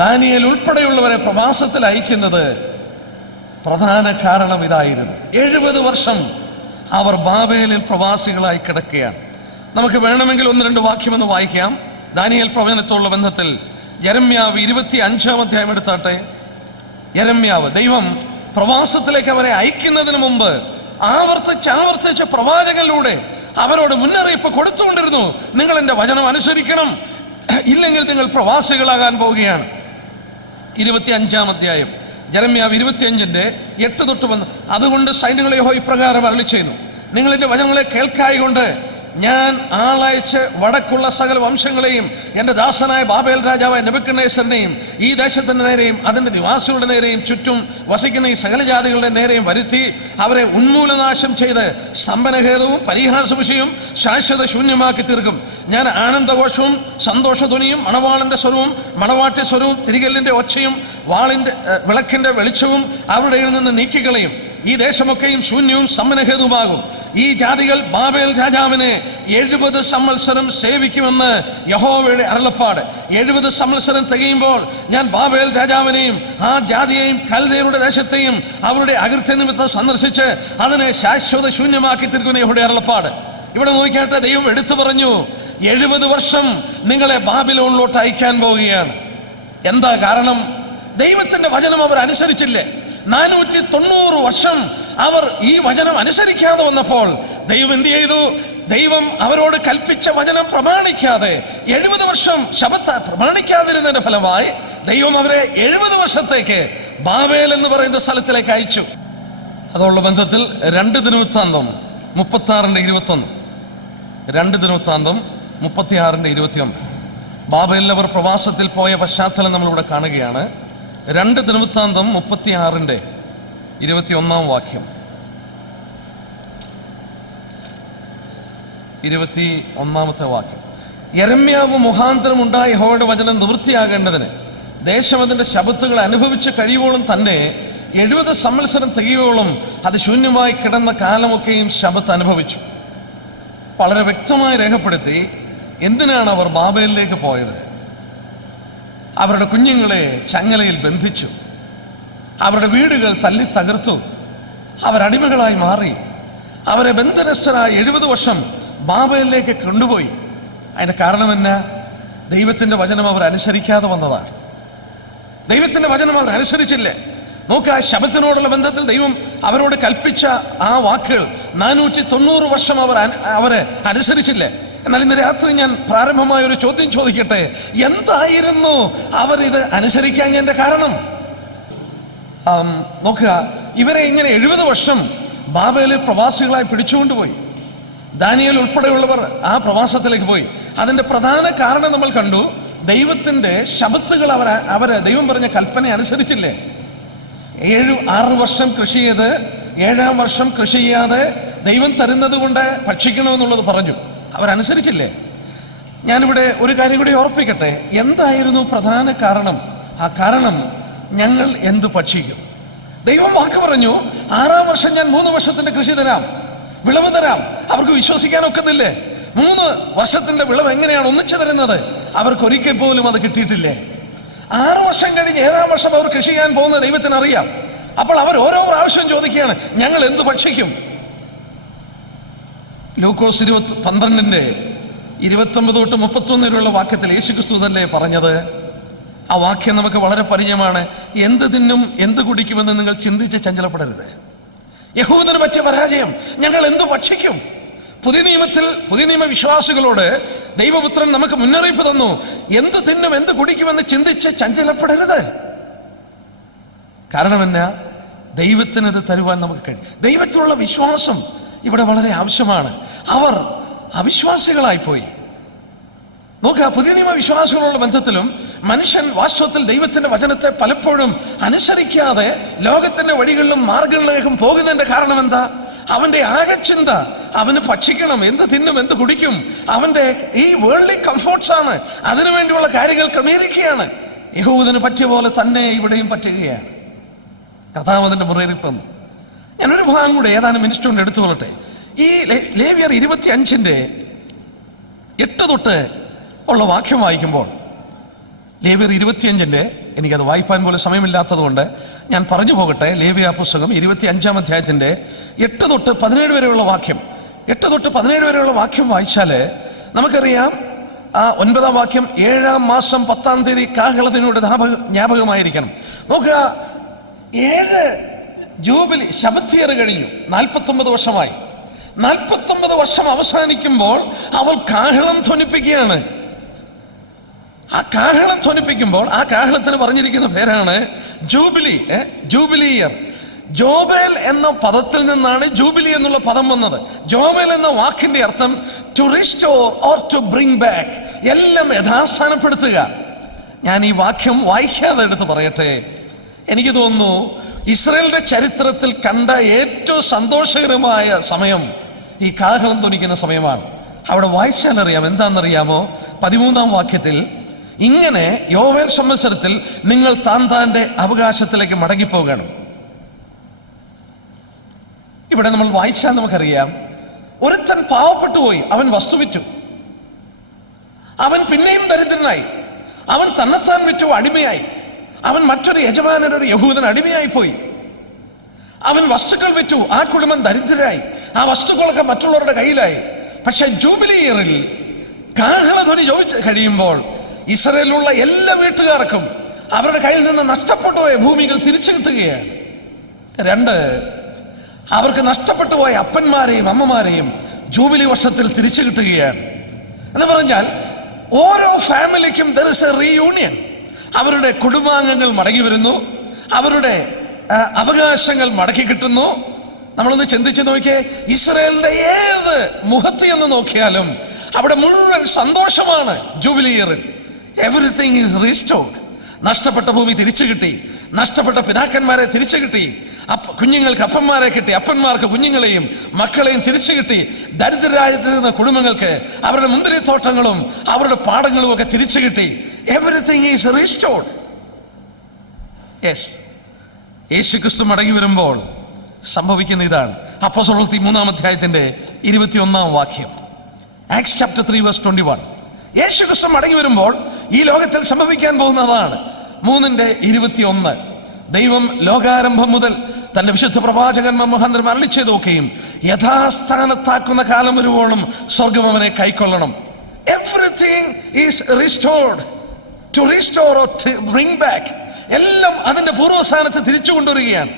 ദാനിയേൽ ഉൾപ്പെടെയുള്ളവരെ പ്രവാസത്തിൽ അയക്കുന്നത് പ്രധാന കാരണം ഇതായിരുന്നു. 70 വർഷം അവർ ബാബേലിൽ പ്രവാസികളായി കിടക്കുകയാണ്. നമുക്ക് വേണമെങ്കിൽ 1-2 വാക്യമൊന്ന് വായിക്കാം. ദാനിയേൽ പ്രവചനത്തോടുള്ള ബന്ധത്തിൽ യെരമ്യാവ് 25-ാം അധ്യായം എടുത്താട്ടെ. യെരമ്യാവ് ദൈവം പ്രവാസത്തിലേക്ക് അവരെ അയക്കുന്നതിന് മുമ്പ് ആവർത്തിച്ച് പ്രവാചകനിലൂടെ അവരോട് മുന്നറിയിപ്പ് കൊടുത്തുകൊണ്ടിരുന്നു, നിങ്ങൾ എൻ്റെ വചനം അനുസരിക്കണം, ഇല്ലെങ്കിൽ നിങ്ങൾ പ്രവാസികളാകാൻ പോവുകയാണ്. 25-ാം അധ്യായം യെരമ്യാവ് 25-ന്റെ 8 തൊട്ട് വന്ന്, അതുകൊണ്ട് സൈന്യങ്ങളെ യഹോവ ഇപ്രകാരം അരുളിച്ചെയ്യുന്നു, നിങ്ങൾ എൻ്റെ വചനങ്ങളെ കേൾക്കായികൊണ്ട് ഞാൻ ആളയച്ച് വടക്കുള്ള സകല വംശങ്ങളെയും എൻ്റെ ദാസനായ ബാബേൽ രാജാവായ നെബൂഖദ്നേസരിനെയും ഈ ദേശത്തിന്റെ നേരെയും അതിൻ്റെ നിവാസികളുടെ നേരെയും ചുറ്റും വസിക്കുന്ന ഈ സകല ജാതികളുടെ നേരെയും വരുത്തി അവരെ ഉന്മൂലനാശം ചെയ്ത് സ്തംഭനഹേതുവും പരിഹാസവിഷയവും ശാശ്വത ശൂന്യമാക്കി തീർക്കും. ഞാൻ ആനന്ദഘോഷവും സന്തോഷധ്വനിയും മണവാളന്റെ സ്വരവും മണവാട്ടി സ്വരവും തിരികല്ലിന്റെ ഒച്ചയും വിളക്കിന്റെ വെളിച്ചവും അവരുടെ നിന്ന് നീക്കിക്കളയും. ഈ ദേശമൊക്കെയും ശൂന്യവും സ്തംഭനഹേതുവാകും. ഈ ജാതികൾ ബാബേൽ രാജാവിനെ 70 സംവത്സരം സേവിക്കുമെന്ന് യഹോവയുടെ അരുളപ്പാട്. 70 സംവത്സരം തികയുമ്പോൾ ഞാൻ ബാബേൽ രാജാവിനെയും ആ ജാതിയെയും കൽദയരുടെ ദേശത്തെയും അവരുടെ അകൃത്യ നിമിത്തം സന്ദർശിച്ച് അതിനെ ശാശ്വത ശൂന്യമാക്കി തീർക്കുന്ന യഹോവയുടെ അരുളപ്പാട്. ഇവിടെ നോക്കിയാട്ടെ, ദൈവം എടുത്തു പറഞ്ഞു, 70 വർഷം നിങ്ങളെ ബാബിലോണിലോട്ട് അയക്കാൻ പോവുകയാണ്. എന്താ കാരണം? ദൈവത്തിന്റെ വചനം അവർ അനുസരിച്ചില്ലേ. 490 വർഷം അവർ ഈ വചനം അനുസരിക്കാതെ വന്നപ്പോൾ ദൈവം എന്ത് ചെയ്തു? ദൈവം അവരോട് കൽപ്പിച്ച വചനം പ്രമാണിക്കാതെ 70 വർഷം ശബത്ത് പ്രമാണിക്കാതിരുന്നതിന്റെ ഫലമായി ദൈവം അവരെ 70 വർഷത്തേക്ക് ബാബേൽ എന്ന് പറയുന്ന സ്ഥലത്തിലേക്ക് അയച്ചു. അതുള്ള ബന്ധത്തിൽ 2 ദിനവൃത്താന്തം 36-21, 2 ദിനവൃത്താന്തം 36-21 ബാബേലിൽ അവർ പ്രവാസത്തിൽ പോയ പശ്ചാത്തലം നമ്മളിവിടെ കാണുകയാണ്. 2 ദിനവൃത്താന്തം 36-21 വാക്യം, 21 വാക്യം. യെരമ്യാവ് മുഖാന്തരം ഉണ്ടായ യഹോവയുടെ വചനം നിവൃത്തിയാകേണ്ടതിന് ദേശം അതിന്റെ ശബത്തുകൾ അനുഭവിച്ച് കഴിയുവോളം തന്നെ 70 സംവത്സരം തികയോളം അത് ശൂന്യമായി കിടന്ന കാലമൊക്കെയും ശബത്ത് അനുഭവിച്ചു. വളരെ വ്യക്തമായി രേഖപ്പെടുത്തി എന്തിനാണ് അവർ ബാബേലിലേക്ക് പോയത്. അവരുടെ കുഞ്ഞുങ്ങളെ ചങ്ങലയിൽ ബന്ധിച്ചു, അവരുടെ വീടുകൾ തല്ലി തകർത്തു, അവരടിമകളായി മാറി, അവരെ ബന്ധനസ്ഥരായി 70 വർഷം ബാബേലിലേക്ക് കൊണ്ടുപോയി. അതിന്റെ കാരണം എന്നാ? ദൈവത്തിന്റെ വചനം അവർ അനുസരിക്കാതെ വന്നതാണ്. ദൈവത്തിന്റെ വചനം അവർ അനുസരിച്ചില്ലേ? നോക്കുക, ആ ശബത്തിനോടുള്ള ബന്ധത്തിൽ ദൈവം അവരോട് കൽപ്പിച്ച ആ വാക്കുകൾ 490 വർഷം അവരെ അനുസരിച്ചില്ലേ? എന്നാൽ ഇന്ന് രാത്രി ഞാൻ പ്രാരംഭമായ ഒരു ചോദ്യം ചോദിക്കട്ടെ. എന്തായിരുന്നു അവരിത് അനുസരിക്കാഞ്ഞതിന്റെ കാരണം? നോക്കുക, ഇവരെ ഇങ്ങനെ 70 വർഷം ബാബേലിൽ പ്രവാസികളായി പിടിച്ചുകൊണ്ടുപോയി. ദാനിയേൽ ഉൾപ്പെടെയുള്ളവർ ആ പ്രവാസത്തിലേക്ക് പോയി. അതിന്റെ പ്രധാന കാരണം നമ്മൾ കണ്ടു. ദൈവത്തിന്റെ ശബത്തുകൾ അവര് ദൈവം പറഞ്ഞ കൽപ്പന അനുസരിച്ചില്ലേ? 6 വർഷം കൃഷി ചെയ്ത് 7-ാം വർഷം കൃഷി ചെയ്യാതെ ദൈവം തരുന്നത് കൊണ്ട് ഭക്ഷിക്കണമെന്നുള്ളത് പറഞ്ഞു. അവരനുസരിച്ചില്ലേ? ഞാനിവിടെ ഒരു കാര്യം കൂടി ഓർപ്പിക്കട്ടെ. എന്തായിരുന്നു പ്രധാന കാരണം? ആ കാരണം, ഞങ്ങൾ എന്ത് ഭക്ഷിക്കും? ദൈവം വാക്ക് പറഞ്ഞു, 6-ാം വർഷം ഞാൻ 3 വർഷത്തിന്റെ കൃഷി തരാം, വിളവ് തരാം. അവർക്ക് വിശ്വസിക്കാൻ ഒക്കുന്നില്ലേ? 3 വർഷത്തിന്റെ വിളവ് എങ്ങനെയാണ് ഒന്നിച്ചു തരുന്നത്? അവർക്ക് ഒരിക്കൽ പോലും അത് കിട്ടിയിട്ടില്ലേ? 6 വർഷം കഴിഞ്ഞ് 7-ാം വർഷം അവർ കൃഷി ചെയ്യാൻ പോകുന്ന ദൈവത്തിന് അറിയാം. അപ്പോൾ അവർ ഓരോ പ്രാവശ്യം ചോദിക്കുകയാണ്, ഞങ്ങൾ എന്ത് ഭക്ഷിക്കും? ലൂക്കോസ് 12:29 തൊട്ട് 31 വരെയുള്ള വാക്യത്തിൽ യേശുക്രിസ്തു തന്നെ പറഞ്ഞത്. ആ വാക്യം നമുക്ക് വളരെ പരിചയമാണ്. എന്ത് തിന്നും എന്ത് കുടിക്കുമെന്ന് നിങ്ങൾ ചിന്തിച്ച് ചഞ്ചലപ്പെടരുത്. യഹൂദന് പറ്റിയ പരാജയം, ഞങ്ങൾ എന്ത് ഭക്ഷിക്കും? പുതിയ നിയമ വിശ്വാസികളോട് ദൈവപുത്രൻ നമുക്ക് മുന്നറിയിപ്പ് തന്നു. എന്ത് തിന്നും എന്ത് കുടിക്കുമെന്ന് ചിന്തിച്ച് ചഞ്ചലപ്പെടരുത്. കാരണം എന്നാ? ദൈവത്തിന് ഇത് തരുവാൻ നമുക്ക് കഴിയും. ദൈവത്തിലുള്ള വിശ്വാസം ഇവിടെ വളരെ ആവശ്യമാണ്. അവർ അവിശ്വാസികളായി പോയി. നോക്കുക, പുതിയ നിയമ വിശ്വാസികളുള്ള ബന്ധത്തിലും മനുഷ്യൻ വാസ്തവത്തിൽ ദൈവത്തിന്റെ വചനത്തെ പലപ്പോഴും അനുസരിക്കാതെ ലോകത്തിന്റെ വഴികളിലും മാർഗങ്ങളിലേക്കും പോകുന്നതിന്റെ കാരണം എന്താ? അവന്റെ ആകെ ചിന്ത അവന് ഭക്ഷിക്കണം, എന്ത് തിന്നും എന്ത് കുടിക്കും. അവന്റെ ഈ വേൾഡ്ലി കംഫോർട്ട്സ് ആണ്. അതിനുവേണ്ടിയുള്ള കാര്യങ്ങൾ ക്രമീകരിക്കുകയാണ്. യഹൂദന് പറ്റിയ പോലെ തന്നെ ഇവിടെയും പറ്റുകയാണ്. കർത്താവ് അതിന്റെ മുന്നറിയിപ്പ്. ഞാനൊരു ഭാഗം കൂടെ ഏതാനും മിനിറ്റ് കൊണ്ട് എടുത്തുകൊള്ളട്ടെ. ഈ ലേവ്യർ 25:8 തൊട്ട് ഉള്ള വാക്യം വായിക്കുമ്പോൾ, ലേവ്യർ 25 എനിക്കത് വായിപ്പാൻ പോലെ സമയമില്ലാത്തത് കൊണ്ട് ഞാൻ പറഞ്ഞു പോകട്ടെ. ലേവ്യ പുസ്തകം 25-ാം അധ്യായത്തിന്റെ 8 തൊട്ട് 17 വരെയുള്ള വാക്യം, 8 തൊട്ട് 17 വരെയുള്ള വാക്യം വായിച്ചാല് നമുക്കറിയാം. ആ 9-ാം വാക്യം, 7-ാം മാസം 10-ാം തീയതി കാഹളത്തിനോട് ജ്ഞാപകമായിരിക്കണം. നോക്കുക, 7 ജൂബിലി ശബത്ത് കഴിഞ്ഞു. 49 വർഷമായി. 49 വർഷം അവസാനിക്കുമ്പോൾ അവൾ കാഹളം ധ്വനിപ്പിക്കുകയാണ്. ആ കാഹളം ധ്വനിപ്പിക്കുമ്പോൾ ആ കാഹളത്തിന് പറഞ്ഞിരിക്കുന്ന പേരാണ് ജൂബിലി. Jubilee year. ജോബേൽ എന്ന പദത്തിൽ നിന്നാണ് ജൂബിലി എന്നുള്ള പദം വന്നത്. ജോബേൽ എന്ന വാക്കിന്റെ അർത്ഥം to restore or to bring back, എല്ലാം യഥാസ്ഥാനപ്പെടുത്തുക. ഞാൻ ഈ വാക്യം വായിക്കാതെ എടുത്ത് പറയട്ടെ. എനിക്ക് തോന്നുന്നു ഇസ്രായേലിന്റെ ചരിത്രത്തിൽ കണ്ട ഏറ്റവും സന്തോഷകരമായ സമയം ഈ കാഹളം ധ്വനിക്കുന്ന സമയമാണ്. അവിടെ വായിച്ചാൽ അറിയാം. എന്താണെന്നറിയാമോ? 13-ാം വാക്യത്തിൽ ഇങ്ങനെ യോവേൽ സംവത്സരത്തിൽ നിങ്ങൾ താന്റെ അവകാശത്തിലേക്ക് മടങ്ങിപ്പോകണം. ഇവിടെ നമ്മൾ വായിച്ചാൽ നമുക്കറിയാം, ഒരുത്തൻ പാവപ്പെട്ടു പോയി, അവൻ വസ്തു വിറ്റു, അവൻ പിന്നെയും ദരിദ്രനായി, അവൻ തന്നെത്താൻ വിറ്റു അടിമയായി, അവൻ മറ്റൊരു യജമാനൊരു യഹൂദൻ അടിമയായി പോയി, അവൻ വസ്തുക്കൾ വിറ്റു, ആ കുടുംബം ദരിദ്രരായി, ആ വസ്തുക്കളൊക്കെ മറ്റുള്ളവരുടെ കയ്യിലായി. പക്ഷെ ജൂബിലി ഇയറിൽ കാഹളധ്വനി ചോദിച്ച് കഴിയുമ്പോൾ ഇസ്രായേലിലുള്ള എല്ലാ വീട്ടുകാർക്കും അവരുടെ കയ്യിൽ നിന്ന് നഷ്ടപ്പെട്ടു പോയ ഭൂമികൾ തിരിച്ചു കിട്ടുകയാണ്. 2, അവർക്ക് നഷ്ടപ്പെട്ടു പോയ അപ്പന്മാരെയും അമ്മമാരെയും ജൂബിലി വർഷത്തിൽ തിരിച്ചു കിട്ടുകയാണ്. എന്ന് പറഞ്ഞാൽ ഓരോ ഫാമിലിക്കും there is a reunion. അവരുടെ കുടുംബാംഗങ്ങൾ മടങ്ങി വരുന്നു, അവരുടെ അവകാശങ്ങൾ മടക്കി കിട്ടുന്നു. നമ്മളൊന്ന് ചിന്തിച്ച് നോക്കിയേ, ഇസ്രായേലിന്റെ ഏത് മുഖത്ത് എന്ന് നോക്കിയാലും അവിടെ മുഴുവൻ സന്തോഷമാണ്. ജൂബിലി ഇയറിൽ എവറിത്തിങ് ഈസ് റീസ്റ്റോർഡ്. നഷ്ടപ്പെട്ട ഭൂമി തിരിച്ചു കിട്ടി, നഷ്ടപ്പെട്ട പിതാക്കന്മാരെ തിരിച്ചു കിട്ടി, കുഞ്ഞുങ്ങൾക്ക് അപ്പന്മാരെ കിട്ടി, അപ്പന്മാർക്ക് കുഞ്ഞുങ്ങളെയും മക്കളെയും തിരിച്ചു കിട്ടി, ദരിദ്രരായിരുന്ന കുടുംബങ്ങൾക്ക് അവരുടെ മുന്തിരിത്തോട്ടങ്ങളും അവരുടെ പാടങ്ങളും ഒക്കെ തിരിച്ചു കിട്ടി. Everything is restored. യെസ്, യേശുക്രിസ്തു മടങ്ങി വരുമ്പോൾ സംഭവിക്കുന്ന ഇതാണ്. അപ്പോസ്തലപ്രവൃത്തി 3-ാം അധ്യായത്തിന്റെ 21-ാം വാക്യം, ആക്ട്സ് ചാപ്റ്റർ 3:21. യേശുക്രിസ്തു മടങ്ങി വരുമ്പോൾ ഈ ലോകത്തിൽ സംഭവിക്കാൻ പോകുന്നതാണ്. 3:21. ദൈവം ലോകാരംഭം മുതൽ തന്റെ വിശുദ്ധ പ്രവാചകന്മാർ മുഖാന്തരം അരുളിച്ചെയ്തൊക്കെയും യഥാസ്ഥാനത്താക്കുന്ന കാലം വരുവോളം സ്വർഗം അവനെ കൈക്കൊള്ളണം. Everything is restored. To restore or to bring back, എല്ലാം അതിന്റെ പൂർവ്വസ്ഥാനത്ത് തിരിച്ചു കൊണ്ടുവരികയാണ്.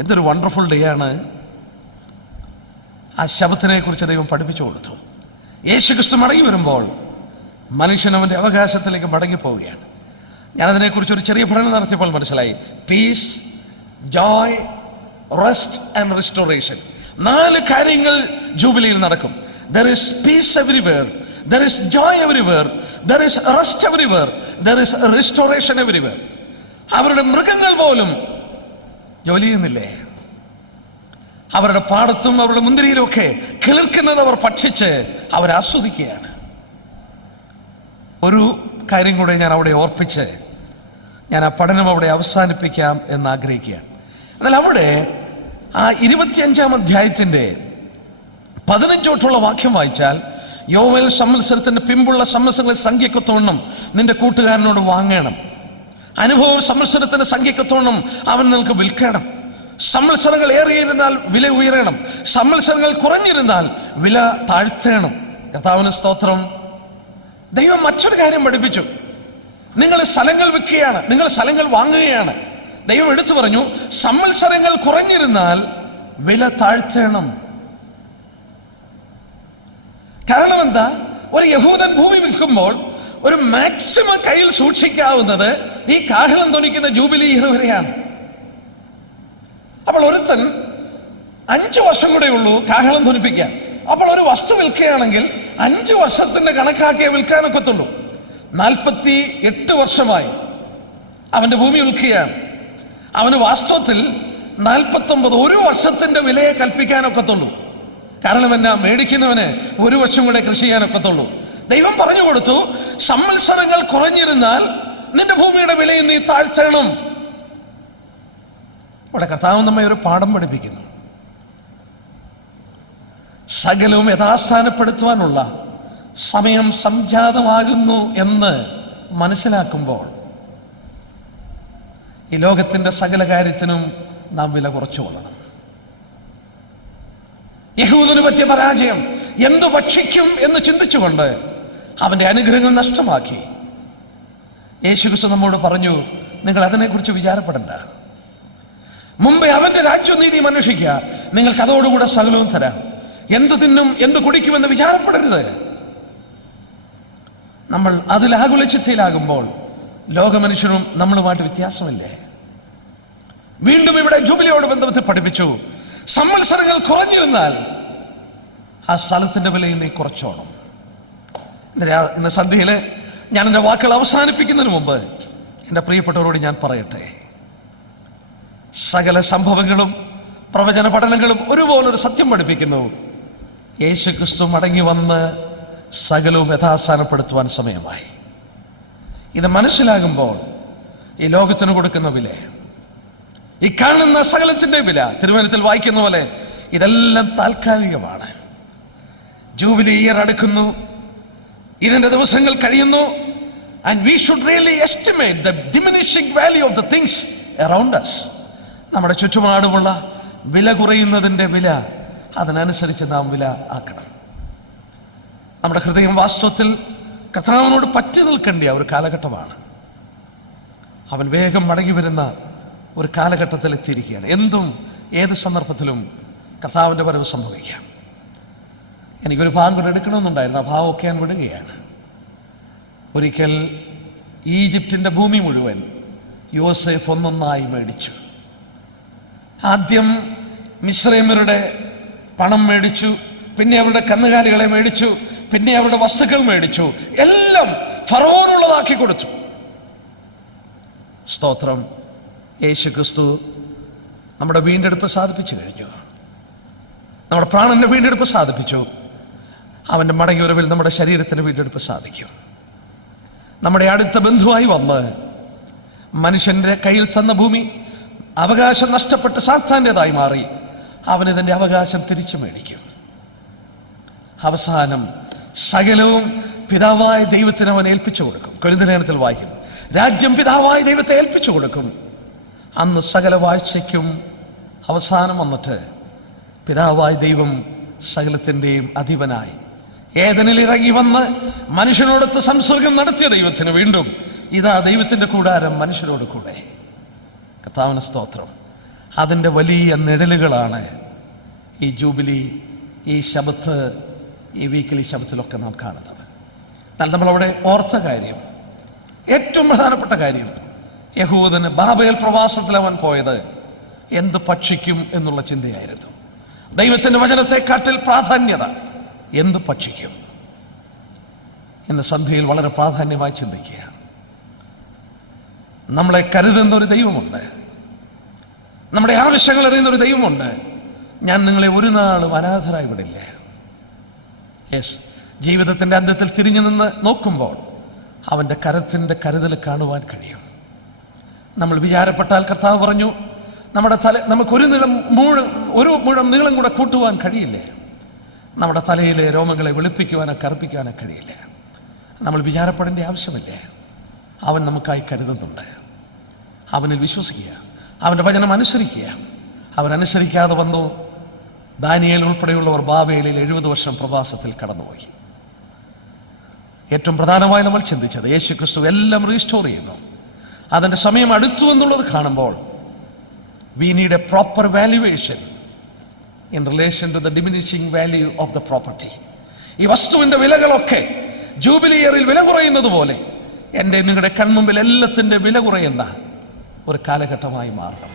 എന്തൊരു വണ്ടർഫുൾ ഡേ ആണ്. ആ ശബത്തിനെ കുറിച്ച് ദൈവം പഠിപ്പിച്ചു കൊടുത്തു. യേശുക്രിസ്തു മടങ്ങി വരുമ്പോൾ മനുഷ്യൻ അവന്റെ അവകാശത്തിലേക്ക് മടങ്ങിപ്പോവുകയാണ്. ഞാനതിനെക്കുറിച്ച് ഒരു ചെറിയ പഠനം നടത്തിയപ്പോൾ മനസ്സിലായി. Peace, joy, rest and restoration. 4 കാര്യങ്ങൾ ജൂബിലിയിൽ നടക്കും. There is peace everywhere, there is joy everywhere, there is rest everywhere, there is restoration everywhere. അവരുടെ മൃഗങ്ങൾ പോലും ജോലി ചെയ്യുന്നില്ലേ? അവരുടെ പാടത്തും അവരുടെ മുന്തിരിയിലും ഒക്കെ കിളിർക്കുന്നത് അവർ ഭക്ഷിച്ച് അവർ ആസ്വദിക്കുകയാണ്. ഒരു കാര്യം കൂടെ ഞാൻ അവിടെ ഓർപ്പിച്ച് ഞാൻ ആ പഠനം അവിടെ അവസാനിപ്പിക്കാം എന്ന് ആഗ്രഹിക്കുകയാണ്. എന്നാൽ അവിടെ ആ 25-ാം അധ്യായത്തിന്റെ 15 തൊട്ടുള്ള വാക്യം വായിച്ചാൽ, യോവേൽ സംവത്സരത്തിന്റെ പിമ്പുള്ള സംവത്സരങ്ങളെ സംഖ്യക്കൊത്തവണ്ണം നിന്റെ കൂട്ടുകാരനോട് വാങ്ങണം. അനുഭവം സംവത്സരത്തിന്റെ സംഖ്യക്കൊത്തവണ്ണം അവൻ നിനക്ക് വിൽക്കണം. സംവത്സരങ്ങൾ ഏറിയിരുന്നാൽ വില ഉയരണം, സംവത്സരങ്ങൾ കുറഞ്ഞിരുന്നാൽ വില താഴ്ത്തേണം. കർത്താവിന് സ്തോത്രം. ദൈവം മറ്റൊരു കാര്യം പഠിപ്പിച്ചു. നിങ്ങൾ സ്ഥലങ്ങൾ വിൽക്കുകയാണ്, നിങ്ങൾ സ്ഥലങ്ങൾ വാങ്ങുകയാണ്. ദൈവം എടുത്തു പറഞ്ഞു, സംവത്സരങ്ങൾ കുറഞ്ഞിരുന്നാൽ വില താഴ്ത്തേണം. കാരണം എന്താ? ഒരു യഹൂദൻ ഭൂമി വിൽക്കുമ്പോൾ ഒരു മാക്സിമം കയ്യിൽ സൂക്ഷിക്കാവുന്നത് ഈ കാഹളം ധ്വനിക്കുന്ന ജൂബിലി ഇയർ വരെയാണ്. അപ്പോൾ ഒരുത്തൻ 5 വർഷം കൂടെ ഉള്ളൂ കാഹളം ധ്വനിപ്പിക്കാൻ. അപ്പോൾ ഒരു വസ്തു വിൽക്കുകയാണെങ്കിൽ 5 വർഷത്തിന്റെ കണക്കാക്കിയേ വിൽക്കാനൊക്കത്തുള്ളൂ. 48 വർഷമായി അവന്റെ ഭൂമി വിൽക്കുകയാണ്. അവന് വാസ്തവത്തിൽ 49 ഒരു വർഷത്തിന്റെ വിലയെ കൽപ്പിക്കാനൊക്കത്തുള്ളൂ. കാരണം എന്നാ? മേടിക്കുന്നവന് 1 വർഷം കൂടെ കൃഷി ചെയ്യാനൊക്കത്തുള്ളൂ. ദൈവം പറഞ്ഞു കൊടുത്തു, സംവത്സരങ്ങൾ കുറഞ്ഞിരുന്നാൽ നിന്റെ ഭൂമിയുടെ വിലയിൽ നീ താഴ്ത്തണം. ഇവിടെ കർത്താവ് നമ്മെ ഒരു പാഠം പഠിപ്പിക്കുന്നു. സകലവും യഥാസ്ഥാനപ്പെടുത്തുവാനുള്ള സമയം സംജാതമാകുന്നു എന്ന് മനസ്സിലാക്കുമ്പോൾ ഈ ലോകത്തിന്റെ സകല കാര്യത്തിനും നാം വില കുറച്ചു കൊള്ളണം. യഹൂദന് പറ്റിയ പരാജയം, എന്തു ഭക്ഷിക്കും എന്ന് ചിന്തിച്ചുകൊണ്ട് അവന്റെ അനുഗ്രഹങ്ങൾ നഷ്ടമാക്കി. യേശുക്രിസ്തു നമ്മോട് പറഞ്ഞു, നിങ്ങൾ അതിനെക്കുറിച്ച് വിചാരപ്പെടണ്ട. മുമ്പേ അവന്റെ രാജ്യനീതി അന്വേഷിക്കുക, നിങ്ങൾക്ക് അതോടുകൂടെ സകലവും തരാം. എന്ത് തിന്നും എന്ത് കുടിക്കുമെന്ന് വിചാരപ്പെടരുത്. നമ്മൾ അതിൽ ആകുലചിത്തയിലാകുമ്പോൾ ലോകമനുഷ്യനും നമ്മളുമായിട്ട് വ്യത്യാസമില്ലേ? വീണ്ടും ഇവിടെ ജൂബിലിയോട് ബന്ധപ്പെട്ട് പഠിപ്പിച്ചു, സംവത്സരങ്ങൾ കുറഞ്ഞിരുന്നാൽ ആ സ്ഥലത്തിന്റെ വിലയിൽ നീ കുറച്ചോണം. ഇന്ന് സന്ധ്യയില് ഞാൻ എൻ്റെ വാക്കുകൾ അവസാനിപ്പിക്കുന്നതിന് മുമ്പ് എൻ്റെ പ്രിയപ്പെട്ടവരോട് ഞാൻ പറയട്ടെ, സകല സംഭവങ്ങളും പ്രവചന പഠനങ്ങളും ഒരുപോലൊരു സത്യം പഠിപ്പിക്കുന്നു. യേശുക്രിസ്തു മടങ്ങി വന്ന് സകലവും യഥാസ്ഥാനപ്പെടുത്തുവാൻ സമയമായി. ഇത് മനസ്സിലാകുമ്പോൾ ഈ ലോകത്തിന് കൊടുക്കുന്ന വില, ഈ കാണുന്ന സകലത്തിന്റെ വില, തിരുവചനത്തിൽ വായിക്കുന്ന പോലെ ഇതെല്ലാം താൽക്കാലികമാണ്. ജൂബിലി ഇയർ അടുക്കുന്നു, ഇതിന്റെ ദിവസങ്ങൾ കഴിയുന്നു. And we should really estimate the diminishing value of the things around us. നമ്മുടെ ചുറ്റുപാടുമുള്ള വില കുറയുന്നതിന്റെ വില, അതിനനുസരിച്ച് നാം വില ആക്കണം. നമ്മുടെ ഹൃദയം വാസ്തവത്തിൽ കർത്താവിനോട് പറ്റി നിൽക്കേണ്ട ഒരു കാലഘട്ടമാണ്. അവൻ വേഗം മടങ്ങി വരുന്ന ഒരു കാലഘട്ടത്തിൽ എത്തിയിരിക്കുകയാണ്. എന്തും ഏത് സന്ദർഭത്തിലും കർത്താവിൻ്റെ വരവ് സംഭവിക്കാം. എനിക്കൊരു ഭാഗം കൂടെ എടുക്കണമെന്നുണ്ടായിരുന്നു, ആ ഭാവമൊക്കെ ഞാൻ വിടുകയാണ്. ഒരിക്കൽ ഈജിപ്തിൻ്റെ ഭൂമി മുഴുവൻ യോസേഫ് ഒന്നൊന്നായി മേടിച്ചു. ആദ്യം മിസ്രൈമ്യരുടെ പണം മേടിച്ചു, പിന്നെ അവരുടെ കന്നുകാലികളെ മേടിച്ചു, പിന്നെ അവരുടെ വസ്തുക്കൾ മേടിച്ചു, എല്ലാം ഫറവോനുള്ളതാക്കി കൊടുത്തു. സ്തോത്രം. യേശുക്രിസ്തു നമ്മുടെ വീണ്ടെടുപ്പ് സാധിപ്പിച്ചു കഴിഞ്ഞു. നമ്മുടെ പ്രാണന്റെ വീണ്ടെടുപ്പ് സാധിപ്പിച്ചു. അവൻ്റെ മടങ്ങിവരവിൽ നമ്മുടെ ശരീരത്തിന് വീണ്ടെടുപ്പ് സാധിക്കും. നമ്മുടെ അടുത്ത ബന്ധുവായി വന്ന് മനുഷ്യന്റെ കയ്യിൽ തന്ന ഭൂമി അവകാശം നഷ്ടപ്പെട്ട് സാത്താൻ്റെതായി മാറി. അവനിതിൻ്റെ അവകാശം തിരിച്ചു മേടിക്കും. അവസാനം സകലവും പിതാവായ ദൈവത്തിന് അവൻ ഏൽപ്പിച്ചു കൊടുക്കും. കൊരിന്ത്യലേഖനത്തിൽ വായിക്കുന്നു, രാജ്യം പിതാവായ ദൈവത്തെ ഏൽപ്പിച്ചു കൊടുക്കും. അന്ന് സകല വാഴ്ചയ്ക്കും അവസാനം വന്നിട്ട് പിതാവായ ദൈവം സകലത്തിൻ്റെയും അധിപനായി ഏദനിൽ ഇറങ്ങി വന്ന് മനുഷ്യനോടൊത്ത് സംസർഗം നടത്തിയ ദൈവത്തിന് വീണ്ടും ഇതാ ദൈവത്തിൻ്റെ കൂടാരം മനുഷ്യരോട് കൂടെ. കർത്താവിന് സ്തോത്രം. അതിൻ്റെ വലിയ നിഴലുകളാണ് ഈ ജൂബിലി, ഈ ശബത്ത്, ഈ വീക്കിലി ശബത്തിലൊക്കെ നാം കാണുന്നത്. എന്നാൽ നമ്മളവിടെ ഓർത്ത കാര്യം, ഏറ്റവും പ്രധാനപ്പെട്ട കാര്യം, യഹൂദന് ബാബേൽ പ്രവാസത്തിൽ അവൻ പോയത് എന്ത് ഭക്ഷിക്കും എന്നുള്ള ചിന്തയായിരുന്നു. ദൈവത്തിൻ്റെ വചനത്തെക്കാട്ടിൽ പ്രാധാന്യത എന്ത് ഭക്ഷിക്കും എന്ന സന്ധ്യയിൽ വളരെ പ്രാധാന്യമായി ചിന്തിക്കുക. നമ്മളെ കരുതുന്ന ഒരു ദൈവമുണ്ട്, നമ്മുടെ ആവശ്യങ്ങൾ അറിയുന്ന ഒരു ദൈവമുണ്ട്. ഞാൻ നിങ്ങളെ ഒരു നാളും അനാഥരായി വിടില്ല. യെസ്, ജീവിതത്തിൻ്റെ അന്ത്യത്തിൽ തിരിഞ്ഞു നിന്ന് നോക്കുമ്പോൾ അവൻ്റെ കരത്തിൻ്റെ കരുതൽ കാണുവാൻ കഴിയും. നമ്മൾ വിചാരപ്പെട്ടാൽ, കർത്താവ് പറഞ്ഞു, നമുക്ക് ഒരു മുഴം നീളം കൂടെ കൂട്ടുവാൻ കഴിയില്ലേ. നമ്മുടെ തലയിലെ രോമങ്ങളെ വെളുപ്പിക്കുവാനോ കറുപ്പിക്കുവാനോ കഴിയില്ല. നമ്മൾ വിചാരപ്പെടേണ്ട ആവശ്യമില്ല. അവൻ നമുക്കായി കരുതുന്നുണ്ട്. അവനിൽ വിശ്വസിക്കുക, അവൻ്റെ വചനം അനുസരിക്കുക. അവരനുസരിക്കാതെ വന്നു. ദാനിയേൽ ഉൾപ്പെടെയുള്ളവർ ബാബേലിൽ 70 വർഷം പ്രവാസത്തിൽ കടന്നുപോയി. ഏറ്റവും പ്രധാനമായി നമ്മൾ ചിന്തിച്ചത്, യേശു ക്രിസ്തു എല്ലാം റീസ്റ്റോർ ചെയ്യുന്നു. അതിൻ്റെ സമയം അടുത്തു എന്നുള്ളത് കാണുമ്പോൾ we need a proper valuation in relation to the diminishing value of the property. ഈ വസ്തുവിൻ്റെ വിലകളൊക്കെ ജൂബിലി ഇയറിൽ വില കുറയുന്നത് പോലെ എൻ്റെ നിങ്ങളുടെ കൺമുമ്പിൽ എല്ലാത്തിൻ്റെ വില കുറയുന്ന ഒരു കാലഘട്ടമായി മാറണം.